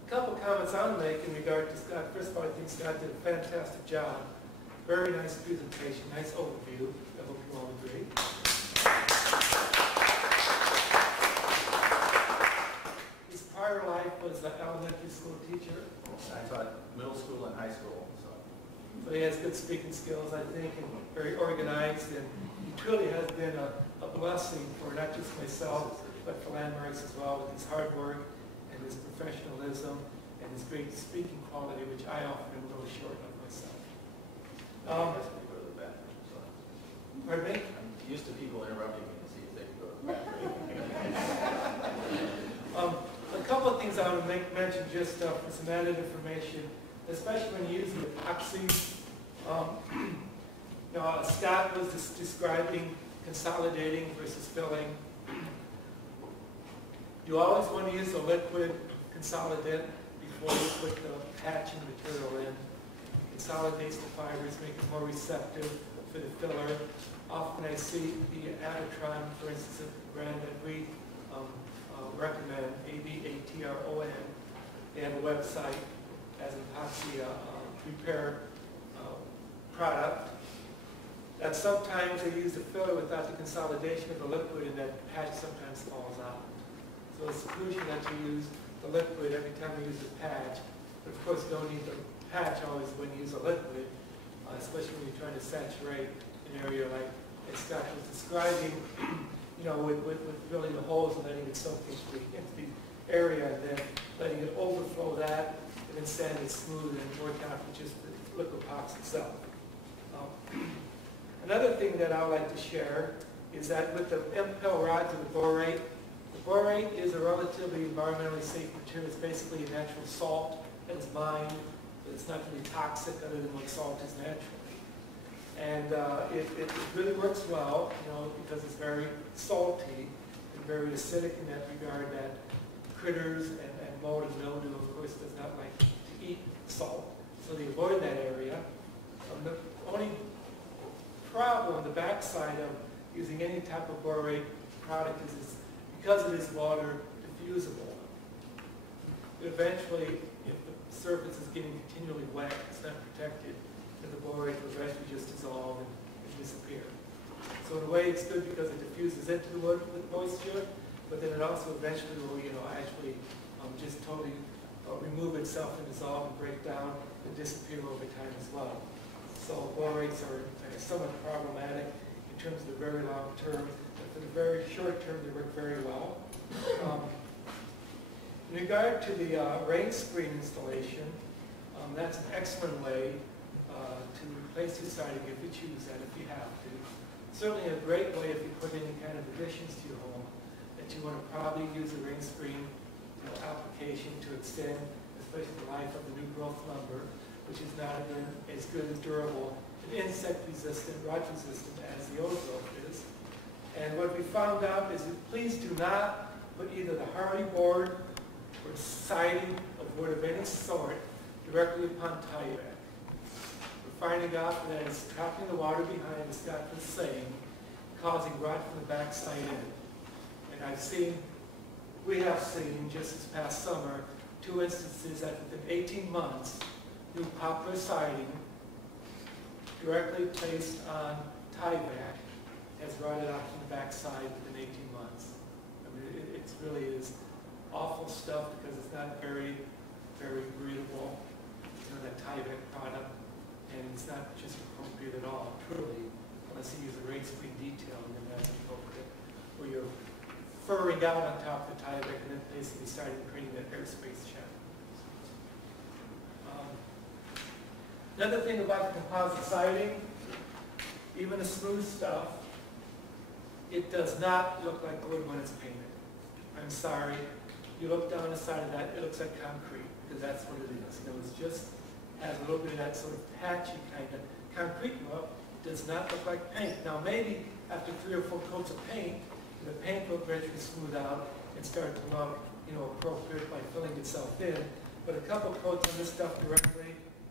A couple comments I'll make in regard to Scott. First of all, I think Scott did a fantastic job. Very nice presentation, nice overview. I hope you all agree. His prior life was an elementary school teacher. I taught middle school and high school, so. So he has good speaking skills, I think, and very organized, and he truly has been a blessing for not just myself, but for Landmarks as well, with his hard work and his professionalism and his great speaking quality, which I often am a little short of myself. Pardon me? I'm used to people interrupting me to see if they can go to the bathroom. A couple of things I want to mention just for some added information, especially when you use the epoxy. Scott was describing consolidating versus filling. You always want to use a liquid consolidant before you put the patching material in. Consolidates the fibers, make it more receptive for the filler. Often I see the Adatron, for instance, a brand that we recommend, ABATRON. They have a website as an epoxy repair product. That sometimes they use the filler without the consolidation of the liquid, and that patch sometimes falls out. So it's crucial that you use the liquid every time you use the patch. But of course, you don't need the patch always when you use a liquid, especially when you're trying to saturate an area like Scott was describing, with drilling the holes and letting it soak into the area, and then letting it overflow that, and then sand it smooth and work out with just the liquid epoxy itself. Another thing that I would like to share is that with the MPEL rods and the borate is a relatively environmentally safe material. It's basically a natural salt that is mined, but it's not really toxic other than what salt is naturally. And And it really works well, you know, because it's very salty and very acidic in that regard, that critters and mold and mildew, of course, does not like to eat salt. So they avoid that area. The only problem on the backside of using any type of borate product is because it is water diffusible. Eventually, if the surface is getting continually wet, it's not protected, then the borate will eventually just dissolve and disappear. So in a way, it's good because it diffuses into the wood with moisture, but then it also eventually will, you know, actually just totally remove itself and dissolve and break down and disappear over time as well. So borates are somewhat problematic in terms of the very long term, but for the very short term, they work very well. In regard to the rain screen installation, that's an excellent way to replace your siding if you choose that, if you have to. Certainly a great way if you put any kind of additions to your home, that you want to probably use a rain screen application to extend, especially the life of the new growth lumber, which is not as good as durable and insect resistant, rot resistant as the old growth is. And what we found out is that please do not put either the hardy board or siding of wood of any sort directly upon tieback. We're finding out that it's trapping the water behind, as Scott was saying, causing rot from the backside in. And we have seen just this past summer, 2 instances that within 18 months, new poplar siding directly placed on tieback has rotted out from the backside within 18 months. I mean, it really is awful stuff because it's not very, very breathable, you know, that tieback product, and it's not just appropriate at all, truly, unless you use a rain screen detail, and then that's appropriate, where you're furrowing out on top of the tieback and then basically starting creating that airspace channel. Another thing about the composite siding, even the smooth stuff, it does not look like wood when it's painted. I'm sorry. You look down the side of that, it looks like concrete, because that's what it is. You know, it just has a little bit of that sort of patchy kind of concrete look. It does not look like paint. Now maybe after 3 or 4 coats of paint, the paint will gradually smooth out and start to look, you know, appropriate by filling itself in. But a couple coats on this stuff directly,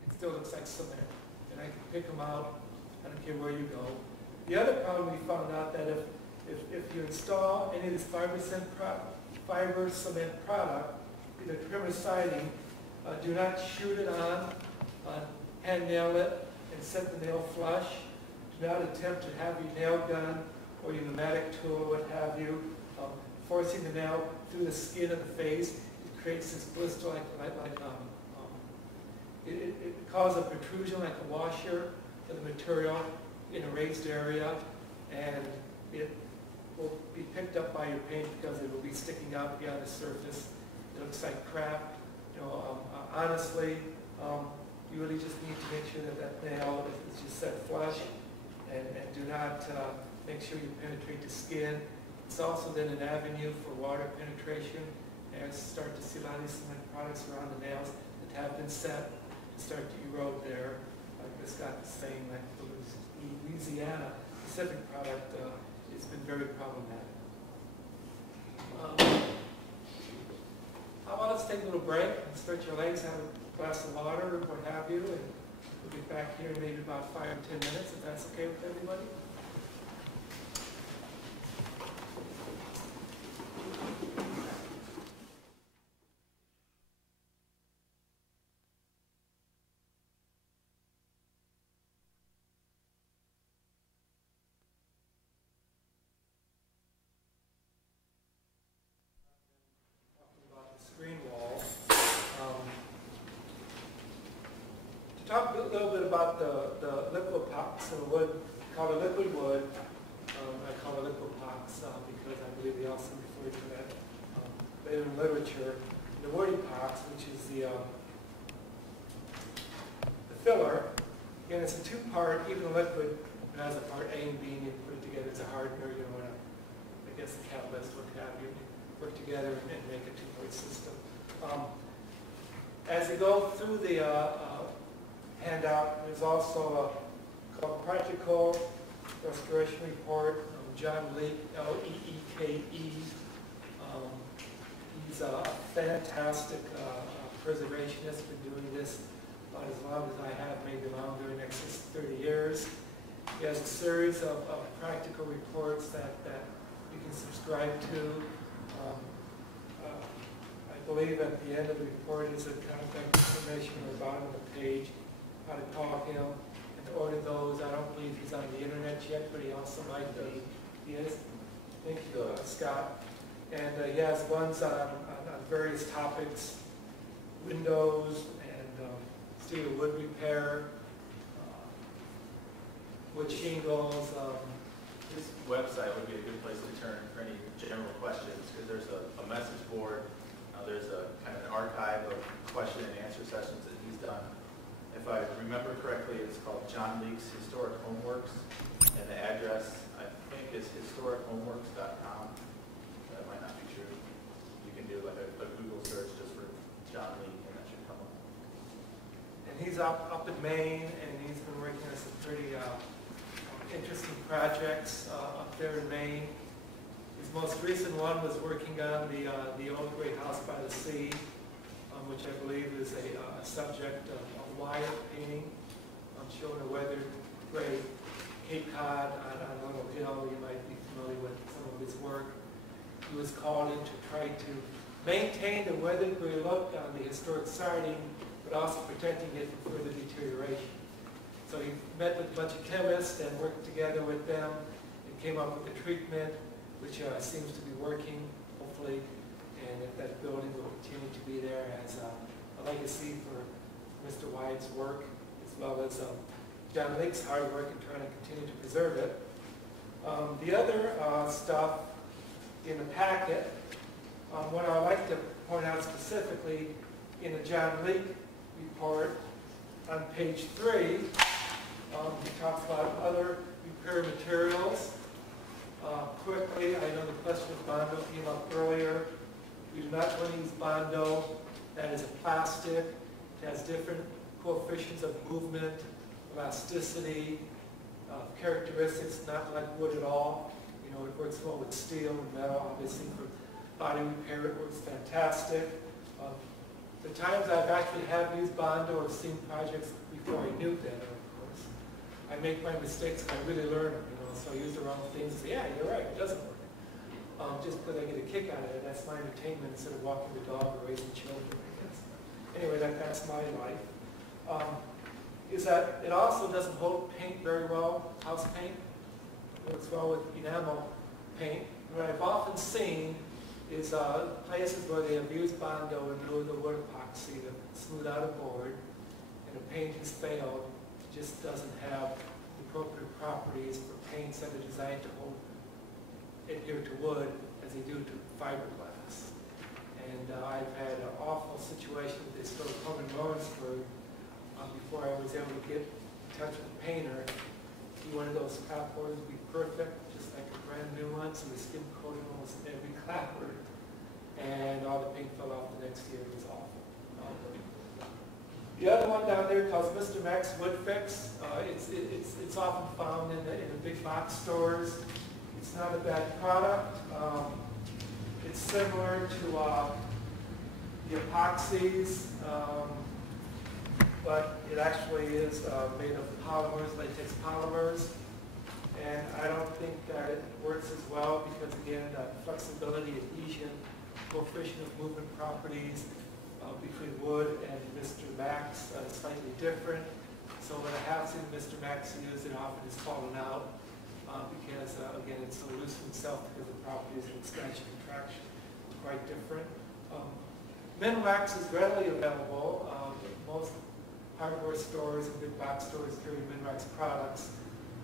it still looks like cement. And I can pick them out. I don't care where you go. The other problem we found out that if you install any of this fiber cement product, either trim or siding, do not shoot it on, hand nail it, and set the nail flush. Do not attempt to have your nail gun or your pneumatic tool or what have you, forcing the nail through the skin of the face. It creates this blister it causes a protrusion like a washer to the material in a raised area, and it will be picked up by your paint because it will be sticking out beyond the surface. It looks like crap. You know, honestly, you really just need to make sure that that nail is just set flush, and do not make sure you penetrate the skin. It's also then an avenue for water penetration. And I start to see a lot of these cement products around the nails that have been set and start to erode there. Like Scott was saying, like the Louisiana Pacific product, it's been very problematic. How about let's take a little break and stretch your legs, have a glass of water or what have you, and we'll be back here in maybe about 5 or 10 minutes, if that's okay with everybody. Talk a little bit about the liquid pox and wood, called a liquid wood. I call it liquid pox because I believe they also refer to that later in literature. The woody pox, which is the filler, and it's a 2-part, even liquid, it has a part A and B, and you put it together. It's a hardener, you know, I guess the catalyst, what have you, work together and make a 2-part system. As you go through the handout, there's also a called Practical Restoration Report. John Leake, L-E-E-K-E. He's a fantastic preservationist, been doing this about as long as I have, maybe longer, in excess of 30 years. He has a series of practical reports that you can subscribe to. I believe at the end of the report is a contact information on the bottom of the page, how to call him and to order those. I don't believe he's on the internet yet, but he also might be. He is. Thank you, Scott. And he has ones on various topics, windows and steel wood repair, wood shingles. This website would be a good place to turn for any general questions, because there's a message board. There's a kind of an archive of question and answer sessions that he's done. If I remember correctly, it's called John Leake's Historic Homeworks, and the address, I think, is historichomeworks.com. That might not be true. You can do like a Google search just for John Leake, and that should come up. And he's up in Maine, and he's been working on some pretty interesting projects up there in Maine. His most recent one was working on the old Great House by the Sea, which I believe is a subject of wire painting, showing a weathered gray Cape Cod on a little hill. You might be familiar with some of his work. He was called in to try to maintain the weathered gray look on the historic siding, but also protecting it from further deterioration. So he met with a bunch of chemists and worked together with them and came up with a treatment which seems to be working, hopefully, and if that building will continue to be there as a legacy for Mr. Wyatt's work, as well as John Leake's hard work in trying to continue to preserve it. The other stuff in the packet, what I'd like to point out specifically in the John Leake report on page 3, he talks about other repair materials. Quickly, I know the question of Bondo came up earlier. We do not want to use Bondo. That is a plastic. It has different coefficients of movement, elasticity, characteristics, not like wood at all. You know, it works well with steel and metal. Obviously, for body repair, it works fantastic. The times I've actually have used Bondo or seen projects before I knew better, of course, I make my mistakes and I really learn them. So I use the wrong things and say, yeah, you're right, it doesn't work. Just because I get a kick out of it, that's my entertainment instead of walking the dog or raising children, I guess. Anyway, that's my life. Is that it also doesn't hold paint very well, house paint. It works well with enamel paint. What I've often seen is places where they have used Bondo in lieu of the wood epoxy to smooth out a board, and the paint has failed. It just doesn't have the appropriate properties for paints that are designed to adhere to wood as they do to fiberglass. And I've had an awful situation with this little home in Lawrenceburg before I was able to get in touch with the painter. He wanted those clapboards to be perfect, just like a brand new one, so we skim coated almost every clapboard. And all the paint fell off the next year. It was awful. The other one down there called Mr. Max Wood Fix. It's often found in the big box stores. It's not a bad product. It's similar to the epoxies, but it actually is made of polymers, latex polymers. And I don't think that it works as well because, again, flexibility, adhesion, coefficient of movement properties between wood and Mr. Max is slightly different. So when I have seen Mr. Max use it, often it's fallen out because, again, it's so loose in itself because the properties of expansion and contraction are quite different. Minwax is readily available. Most hardware stores and big box stores carry Minwax products.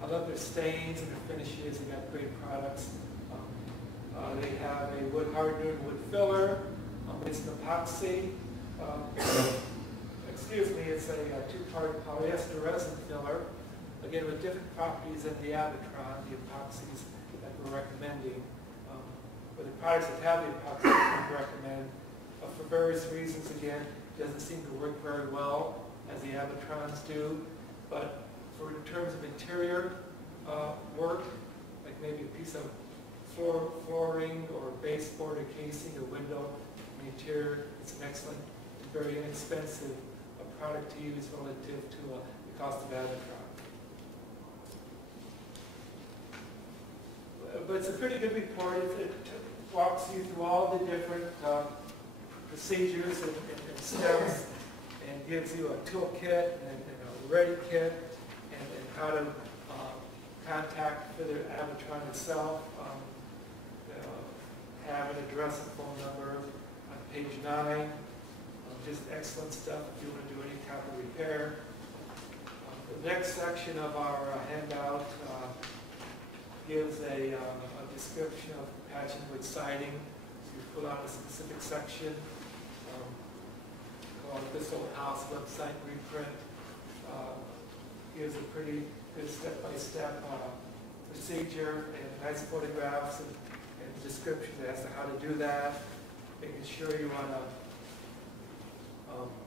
I love their stains and their finishes. They got great products. They have a wood hardener and wood filler. It's an epoxy. It's a two-part polyester resin filler. Again, with different properties than the Avatron, the epoxies that we're recommending. But the products that have the epoxy we recommend, for various reasons, again, doesn't seem to work very well as the Avatrons do. But For in terms of interior work, like maybe a piece of flooring or baseboard or casing or window in the interior, it's an excellent, very inexpensive product to use relative to the cost of Avatar. But it's a pretty good report. It walks you through all the different procedures and steps, and gives you a toolkit and a ready kit, and how to contact for the Avatar itself. Have an address and phone number on page 9. Just excellent stuff if you want to do any type of repair. The next section of our handout gives a description of patching wood siding. So you pull out a specific section called This Old House website reprint. Gives a pretty good step-by-step procedure and nice photographs and descriptions as to how to do that. Making sure you want to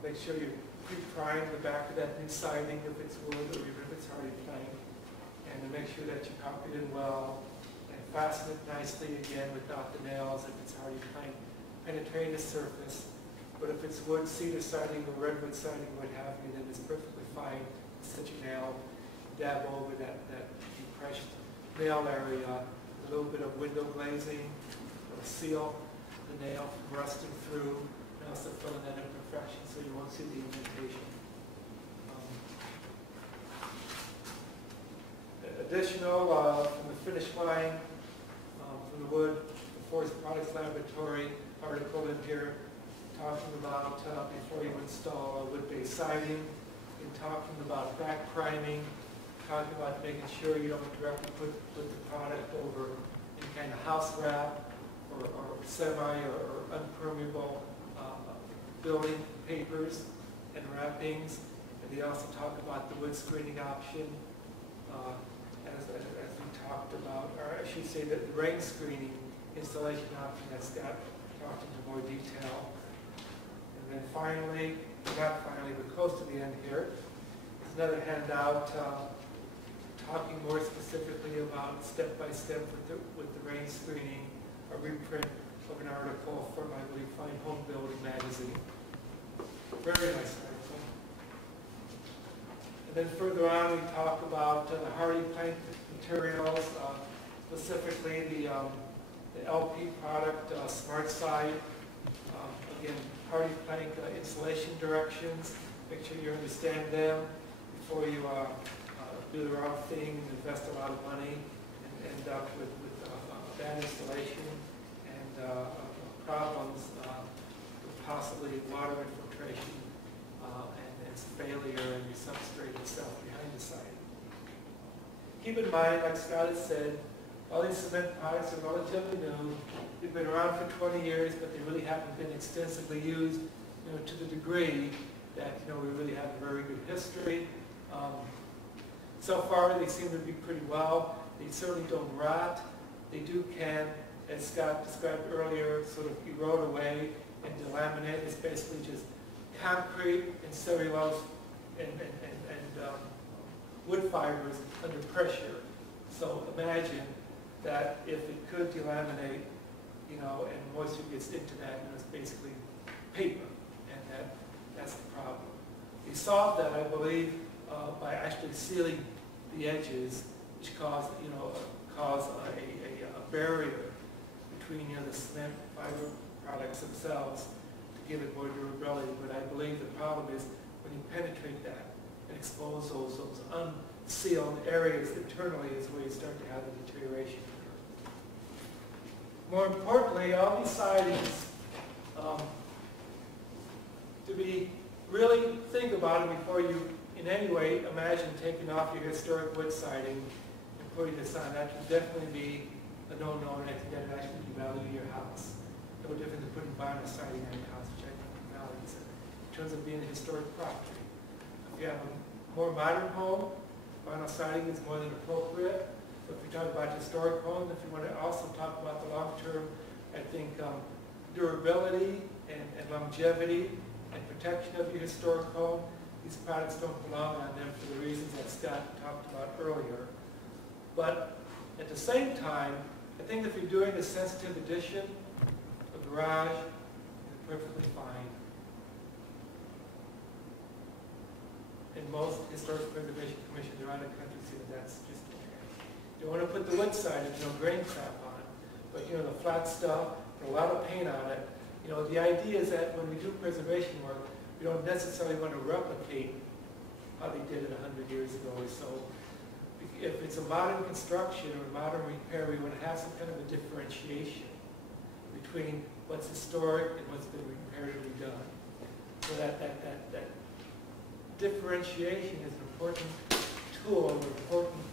make sure you pre-prime the back of that new siding if it's wood or even if it's hardy plank, and to make sure that you copy it in well and fasten it nicely again without the nails if it's hardy plank, penetrating the surface. But if it's wood, cedar siding or redwood siding, what have you, then it's perfectly fine to set your nail, dab over that depressed nail area, a little bit of window glazing, it'll seal the nail from rusting through, and also fill in that imperfection so you won't see the indentation. Additional from the finish line, from the wood, the Forest Products Laboratory article in here, talking about before you install wood-based siding, and talking about back priming, talking about making sure you don't directly put the product over any kind of house wrap or semi or unpermeable building papers and wrappings. And they also talk about the wood screening option, as we talked about, or I should say that the rain screening installation option that Scott talked into more detail. And then finally, not finally, but close to the end here, is another handout talking more specifically about step-by-step with the rain screening, a reprint of an article from, I believe, Fine Home Building magazine. Very nice article. And then further on, we talk about the hardy plank materials, specifically the LP product, Smart Side. Again, hardy plank insulation directions. Make sure you understand them before you do the wrong thing and invest a lot of money and end up with bad installation and problems with possibly water infiltration and its failure in your substrate itself behind the site. Keep in mind, like Scott has said, all these cement products are relatively new. They've been around for 20 years, but they really haven't been extensively used, to the degree that we really have a very good history. So far, they seem to be pretty well. They certainly don't rot. They can, as Scott described earlier, sort of erode away and delaminate. It's basically just concrete and cellulose and wood fibers under pressure. So imagine that if it could delaminate, and moisture gets into that, it's basically paper, and that's the problem. We solved that, I believe, by actually sealing the edges, which caused a barrier between the cement fiber products themselves to give it more durability. But I believe the problem is when you penetrate that and expose those unsealed areas internally is where you start to have the deterioration. More importantly, all these sidings, to be really think about it before you in any way imagine taking off your historic wood siding and putting this on. That would definitely be a no-no, and I think that would actually devalue your house. No different than putting vinyl siding on your house, which I think devalues it in terms of being a historic property. If you have a more modern home, vinyl siding is more than appropriate. But if you talk about historic homes, if you want to also talk about the long-term, I think durability and longevity and protection of your historic home, these products don't belong on them for the reasons that Scott talked about earlier. But at the same time, I think if you're doing a sensitive addition, a garage is perfectly fine. And most historic preservation commissions around the country see that that's just okay. You don't want to put the wood side if no grain crap on it. But you know, the flat stuff, put a lot of paint on it. You know, the idea is that when we do preservation work, we don't necessarily want to replicate how they did it 100 years ago or so. If it's a modern construction or a modern repair, we want to have some kind of a differentiation between what's historic and what's been reparatively done. So that differentiation is an important tool, an important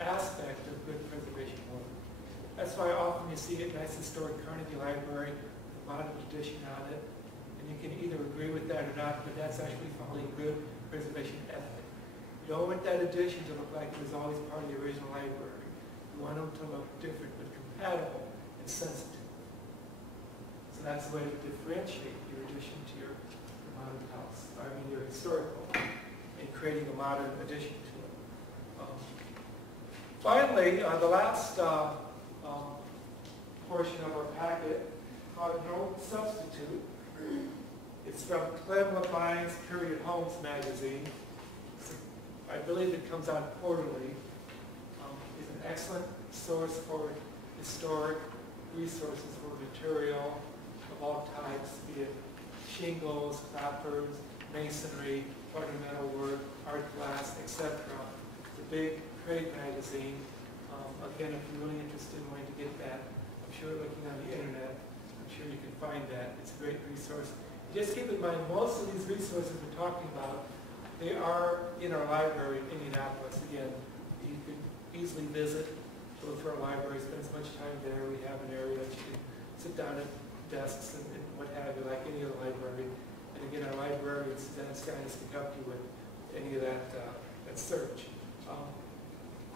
aspect of good preservation work. That's why often you see a nice historic Carnegie Library, a modern edition on it, and you can either agree with that or not, but that's actually following good preservation ethic. You don't want that edition to look like it was always part of the original library. You want them to look different, but compatible and sensitive. So that's the way to differentiate your addition to your modern house, your historical, and creating a modern addition to it. Finally, the last portion of our packet, called No Substitute. It's from Clem Levine's Period Homes magazine. I believe it comes out quarterly. It's an excellent source for historic resources for material of all types, be it shingles, clappers, masonry, ornamental work, art glass, etc. It's a big trade magazine. Again, if you're really interested in wanting to get that, I'm sure looking on the internet, I'm sure you can find that. It's a great resource. Just keep in mind, most of these resources we're talking about, they are in our library in Indianapolis. Again, you can easily visit, go through our library, spend as much time there. We have an area that you can sit down at desks and what have you, like any other library. And again, our librarians, Dennis Guinness, can help you with any of that search.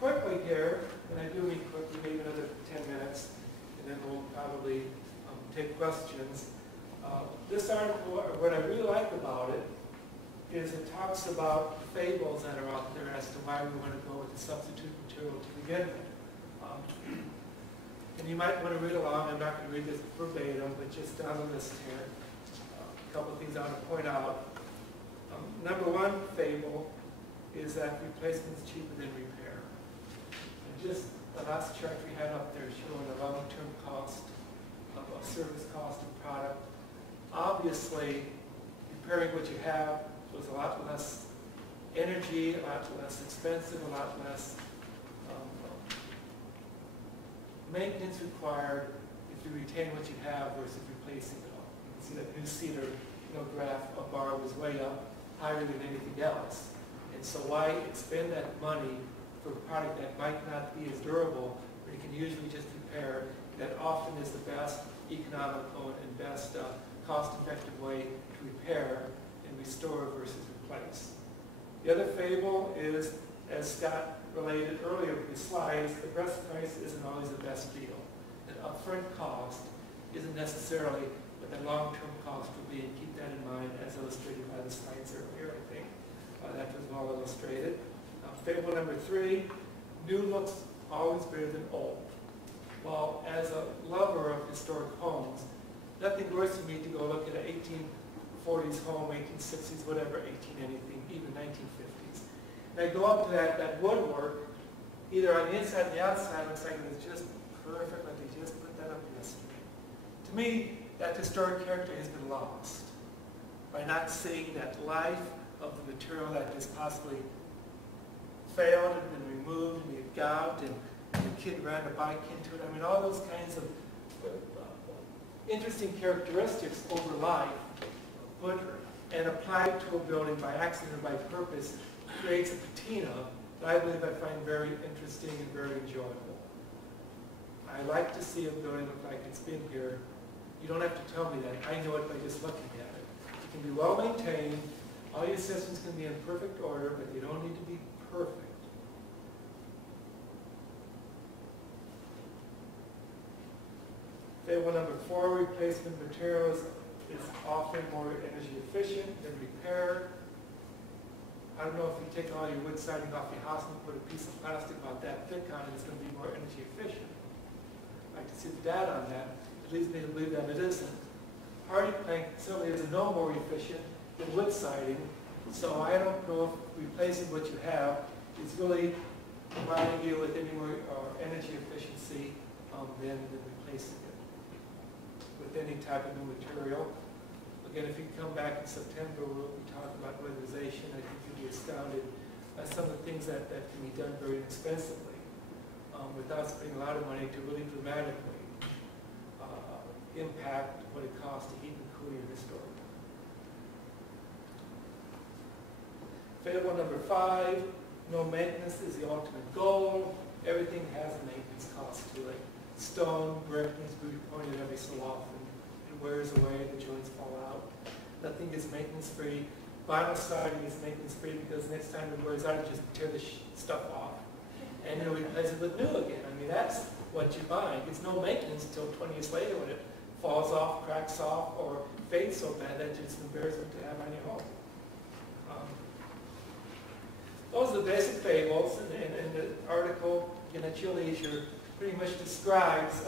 Quickly here, and I do mean quickly, maybe another 10 minutes, and then we'll probably take questions. This article, what I really like about it, is it talks about fables that are out there as to why we want to go with the substitute material to begin with. And you might want to read along. I'm not going to read this verbatim, but just down the list here, a couple of things I want to point out. Number one fable is that replacement is cheaper than repair. And just the last chart we had up there showing the long-term cost of a service cost of product. Obviously, repairing what you have was a lot less energy, a lot less expensive, a lot less maintenance required if you retain what you have versus replacing it all. You can see that new cedar graph of bar was way up, higher than anything else. And so why expend that money for a product that might not be as durable, but you can usually just repair? That often is the best economical and best cost-effective way to repair and restore versus replace. The other fable is, as Scott related earlier in his slides, the best price isn't always the best deal. An upfront cost isn't necessarily what the long-term cost will be, and keep that in mind as illustrated by the slides earlier, I think. That was well illustrated. Fable number 3, new looks always better than old. Well, as a lover of historic homes, nothing worse than me to go look at an 1840s home, 1860s, whatever, 18 anything, even 1950s. And I go up to that woodwork, either on the inside or the outside, looks like it was just perfect, like they just put that up yesterday. To me, that historic character has been lost by not seeing that life of the material that has possibly failed and been removed and been gouged, and the kid ran a bike into it. I mean, all those kinds of interesting characteristics over life put and applied to a building by accident or by purpose creates a patina that I believe I find very interesting and very enjoyable. I like to see a building look like it's been here. You don't have to tell me that. I know it by just looking at it. It can be well maintained. All your systems can be in perfect order, but they don't need to be perfect. Fable number 4, replacement materials is often more energy efficient than repair. I don't know if you take all your wood siding off your house and put a piece of plastic about that thick on it, it's going to be more energy efficient. I can see the data on that. It leads me to believe that it isn't. Hardy plank certainly is no more efficient than wood siding, so I don't know if replacing what you have is really providing you with any more energy efficiency than replacing it with any type of new material. Again, if you come back in September, we'll be talking about weatherization. I think you'll be astounded at some of the things that can be done very inexpensively without spending a lot of money to really dramatically impact what it costs to heat and cool your historic. Favorable number 5, no maintenance is the ultimate goal. Everything has a maintenance cost to it. Stone, brick needs to be repointed every so often. It wears away, the joints fall out. Nothing is maintenance free. Vinyl siding is maintenance free because next time it wears out, you just tear the stuff off. And you'll replace it with new again. I mean, that's what you're buying. It's no maintenance until 20 years later when it falls off, cracks off, or fades so bad that it's an embarrassment to have on your home. Those are the basic fables, and the article, again, at your leisure, pretty much describes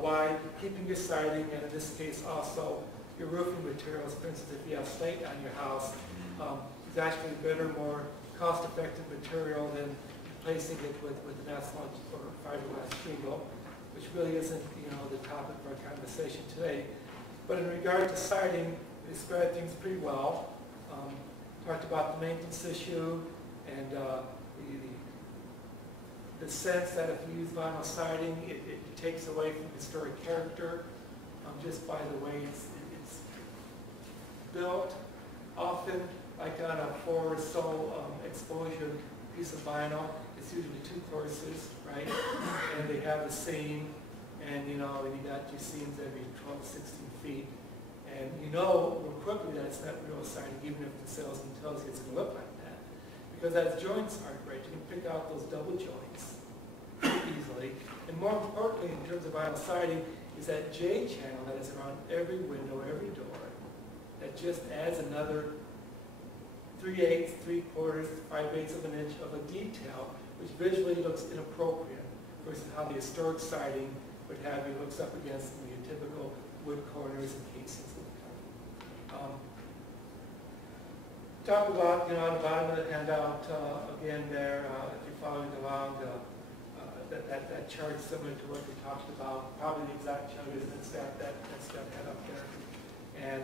why keeping your siding, and in this case also your roofing materials, for instance, if you have slate on your house, is actually better, more cost-effective material than replacing it with an asphalt or fiberglass shingle, which really isn't, the topic of our conversation today. But in regard to siding, we described things pretty well. Talked about the maintenance issue and the sense that if you use vinyl siding, it takes away from historic character just by the way it's built. Often, like on a 4 or so exposure piece of vinyl, it's usually 2 courses, right? And they have the seam, and you got your seams every 12 to 16 feet. And real quickly that it's not real siding, even if the salesman tells you it's going to look like that. Because as joints aren't great, you can pick out those double joints easily. And more importantly, in terms of vinyl siding, is that J channel that is around every window, every door, that just adds another 3/8, 3/4, 5/8 of an inch of a detail, which visually looks inappropriate versus how the historic siding would have you looks up against your typical wood corners and casings. Talk about, on the bottom of the handout, again there, if you're following along, that chart similar to what we talked about, probably the exact chart is that's that head up there. And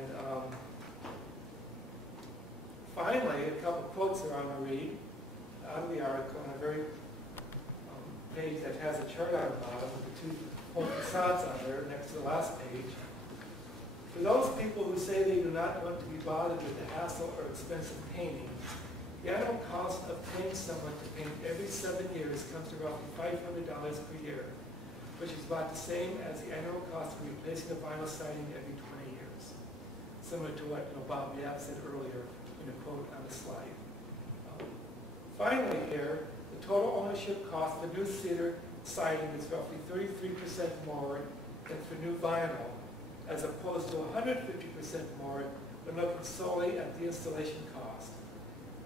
finally, a couple quotes that I'm going to read out of the article on a very page that has a chart on the bottom with the 2 point facades on there next to the last page. For those people who say they do not want to be bothered with the hassle or expensive painting, the annual cost of paying someone to paint every 7 years comes to roughly $500 per year, which is about the same as the annual cost of replacing the vinyl siding every 20 years. Similar to what Bob Yap said earlier in a quote on the slide. Finally here, the total ownership cost for new cedar siding is roughly 33% more than for new vinyl, as opposed to 150% more when looking solely at the installation cost.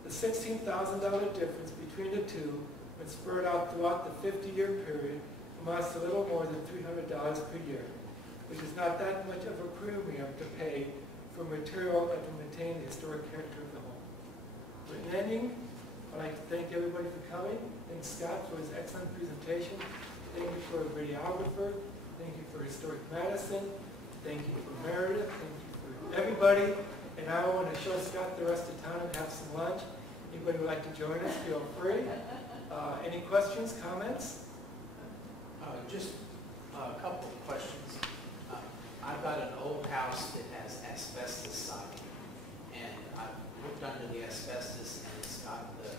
The $16,000 difference between the two, when spread out throughout the 50-year period, amounts to a little more than $300 per year, which is not that much of a premium to pay for material that can maintain the historic character of the home. But in ending, I'd like to thank everybody for coming. Thank Scott for his excellent presentation. Thank you for a videographer. Thank you for Historic Madison. Thank you for Meredith. Thank you for everybody. And I want to show Scott the rest of town and have some lunch. Anybody would like to join us, feel free. Any questions, comments? Just a couple of questions. I've got an old house that has asbestos siding, and I've looked under the asbestos, and it's got the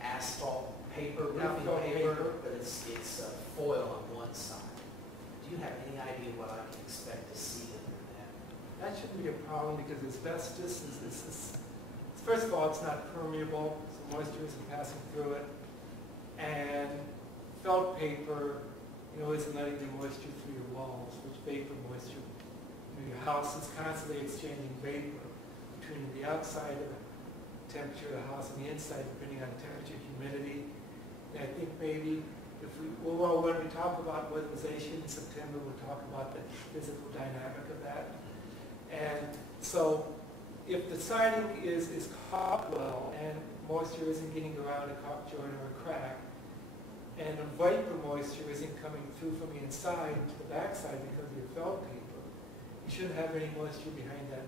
asphalt paper, roofing paper, but it's foil on one side. Do you have any idea what I can expect to see under that? That shouldn't be a problem because asbestos is first of all, it's not permeable, so moisture isn't passing through it. And felt paper, isn't letting the moisture through your walls, which vapor moisture. Your house is constantly exchanging vapor between the outside of temperature of the house on the inside, depending on temperature, humidity. And I think maybe if well, when we talk about weatherization in September, we'll talk about the physical dynamic of that. And so if the siding is caulked well and moisture isn't getting around a caulk joint or a crack, and the vapor moisture isn't coming through from the inside to the backside because of your felt paper, you shouldn't have any moisture behind that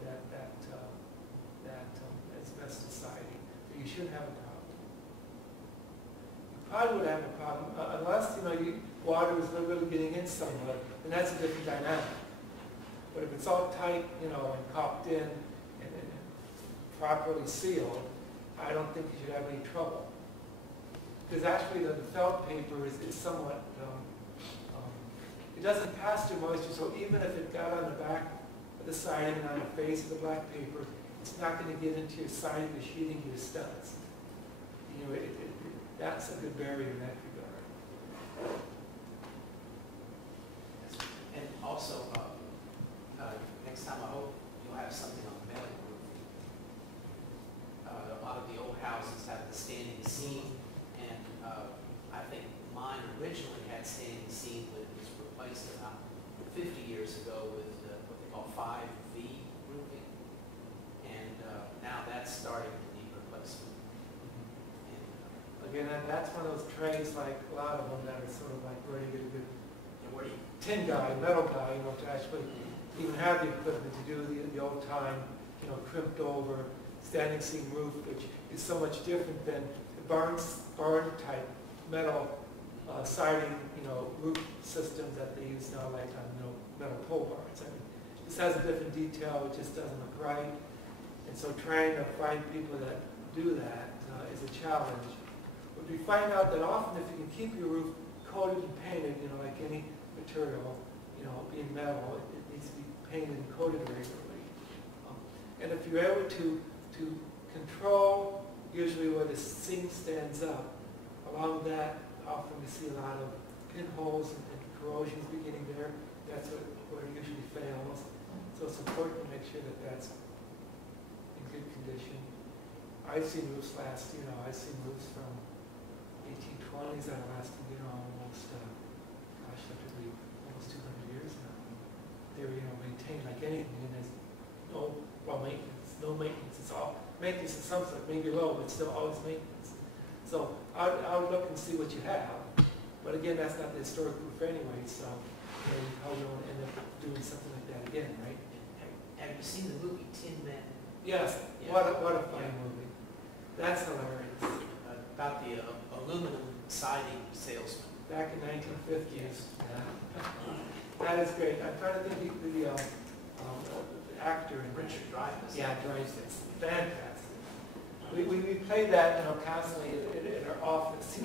asbestos siding. So you shouldn't have a problem. You probably would have a problem unless water is literally getting in somewhere, and that's a different dynamic. But if it's all tight, and caulked in and properly sealed, I don't think you should have any trouble. Because actually the felt paper is somewhat, it doesn't pass through moisture, so even if it got on the back of the siding and on the face of the black paper, it's not going to get into your siding, the sheeting, your studs. That's a good barrier in that regard. And also, next time I hope you'll have something on the mailing roof. A lot of the old houses have the standing seam, and I think mine originally had standing seam, but it was replaced about 50 years ago with what they call 5V roofing, and now that's starting to need replacement. Again, that's one of those trades, like a lot of them that are sort of like ready to get a good tin guy, metal guy, to actually even have the equipment to do the old time, crimped over standing seam roof, which is so much different than the barn type metal siding, roof systems that they use now, like on metal pole barns. I mean, this has a different detail; it just doesn't look right. And so, trying to find people that do that is a challenge. But we find out that often, if you can keep your roof coated and painted, like any material, being metal, it needs to be painted and coated regularly. And if you're able to control usually where the seam stands up, along that often we see a lot of pinholes and corrosions beginning there. That's where it usually fails. So it's important to make sure that that's in good condition. I've seen roofs last, I've seen roofs from 1820s that are lasting, almost, gosh, that could be almost 200 years now. They're, maintained like anything, and there's no maintenance. It's all maintenance in some sort, maybe low, but still always maintenance. So I'll look and see what you have. But again, that's not the historic roof anyway, so you probably don't end up doing something like that again, right? Have you seen the movie Tin Men? Yes. Yeah. What a fine movie. That's hilarious. About the aluminum siding salesman. Back in 1950s. Yeah. That is great. I'm trying to think the actor in Richard Dreyfuss. Yeah, Dreyfuss. Fantastic. We played that, constantly in our office,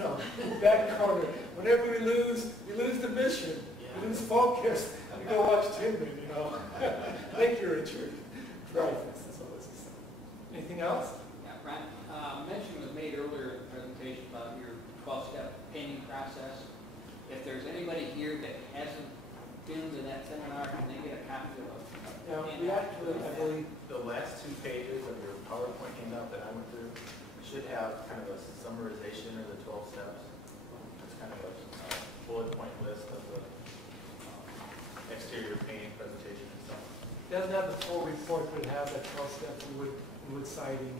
back corner. Whenever we lose the mission. Yeah. We lose focus. We go watch Tin Men, Thank you, Richard. Dreyfuss is always the same. Anything else? Yeah, Brian, mention was made earlier in the presentation about your 12-step painting process. If there's anybody here that hasn't been to that seminar, can they get a copy of it? Yeah, we actually, I believe, The last 2 pages of your PowerPoint handout that I went through should have kind of a summarization of the 12 steps. It's kind of a bullet point list of the exterior painting presentation and stuff. doesn't have the full report, but it has that 12 steps in wood siding.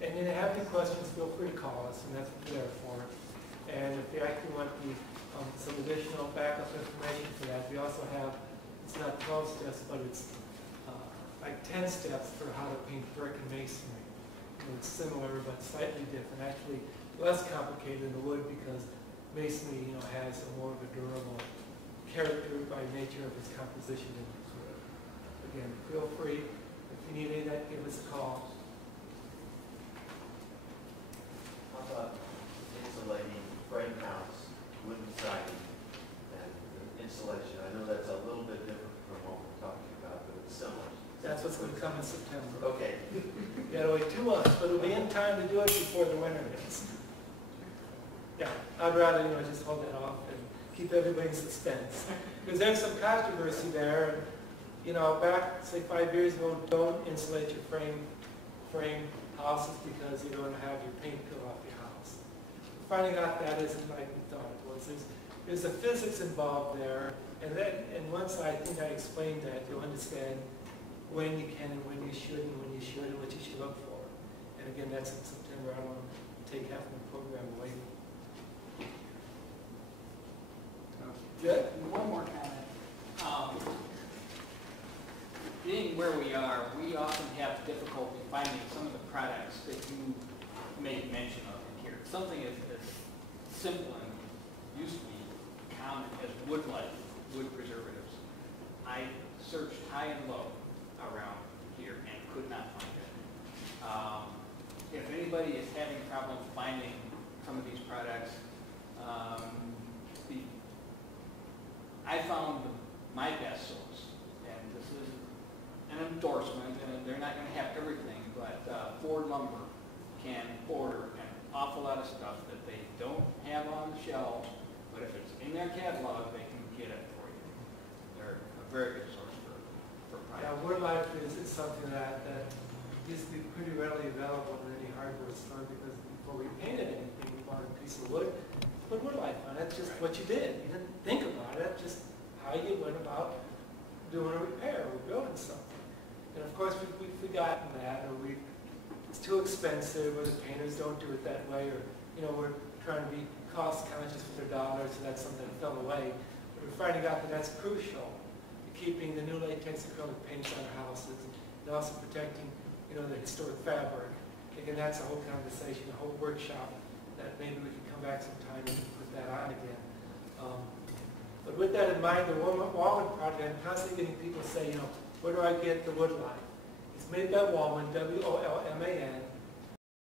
And then if you have any questions, feel free to call us, and that's what we're there for. And if you actually want some additional backup information for that, we also have, it's not 12 steps, but it's like 10 steps for how to paint brick and masonry. It's similar, but slightly different. Actually, less complicated than the wood because masonry, has a more of a durable character by nature of its composition and sort of. Again, feel free. If you need any of that, give us a call. How about insulating frame house, wooden siding, and insulation? I know that's a little bit different from what we're talking about, but it's similar. That's what's going to come in September. Okay. You got to wait 2 months, but it'll be in time to do it before the winter hits. Yeah, I'd rather, just hold that off and keep everybody in suspense. Because there's some controversy there. And, back, say 5 years ago, don't insulate your frame houses because you don't have your paint peel off your house. Finding out that isn't like we thought it was. There's the physics involved there, and once I think I explained that, you'll understand when you can and when you should and when you should and what you should look for. And again, that's in September. I don't want to take half of the program away. Good? One more comment. Being where we are, we often have difficulty finding some of the products that you made mention of in here. Something as simple and used to be common as wood light, wood preservatives. I searched high and low around here and could not find it. If anybody is having problems finding some of these products, I found my best source, and this is an endorsement, and they're not going to have everything, but Ford Lumber can order an awful lot of stuff that they don't have on the shelves, but if it's in their catalog, they can get it for you. They're a very good source for Yeah, products. wood life is something that used to be pretty readily available in any hardware store because before we painted anything, we bought a piece of wood, put wood life on it. That's just what you did. You didn't think about it. That's just how you went about doing a repair or building something. And of course, we've forgotten that, or it's too expensive, or the painters don't do it that way, or we're trying to be cost conscious with their dollars, so that's something that fell away. But we're finding out that that's crucial to keeping the new latex acrylic paints on our houses, and also protecting, the historic fabric. Again, that's a whole conversation, a whole workshop that maybe we can come back sometime and put that on again. But with that in mind, the Wallman project, I'm constantly getting people say, where do I get the wood line? It's made by Wallman, W-O-L-M-A-N.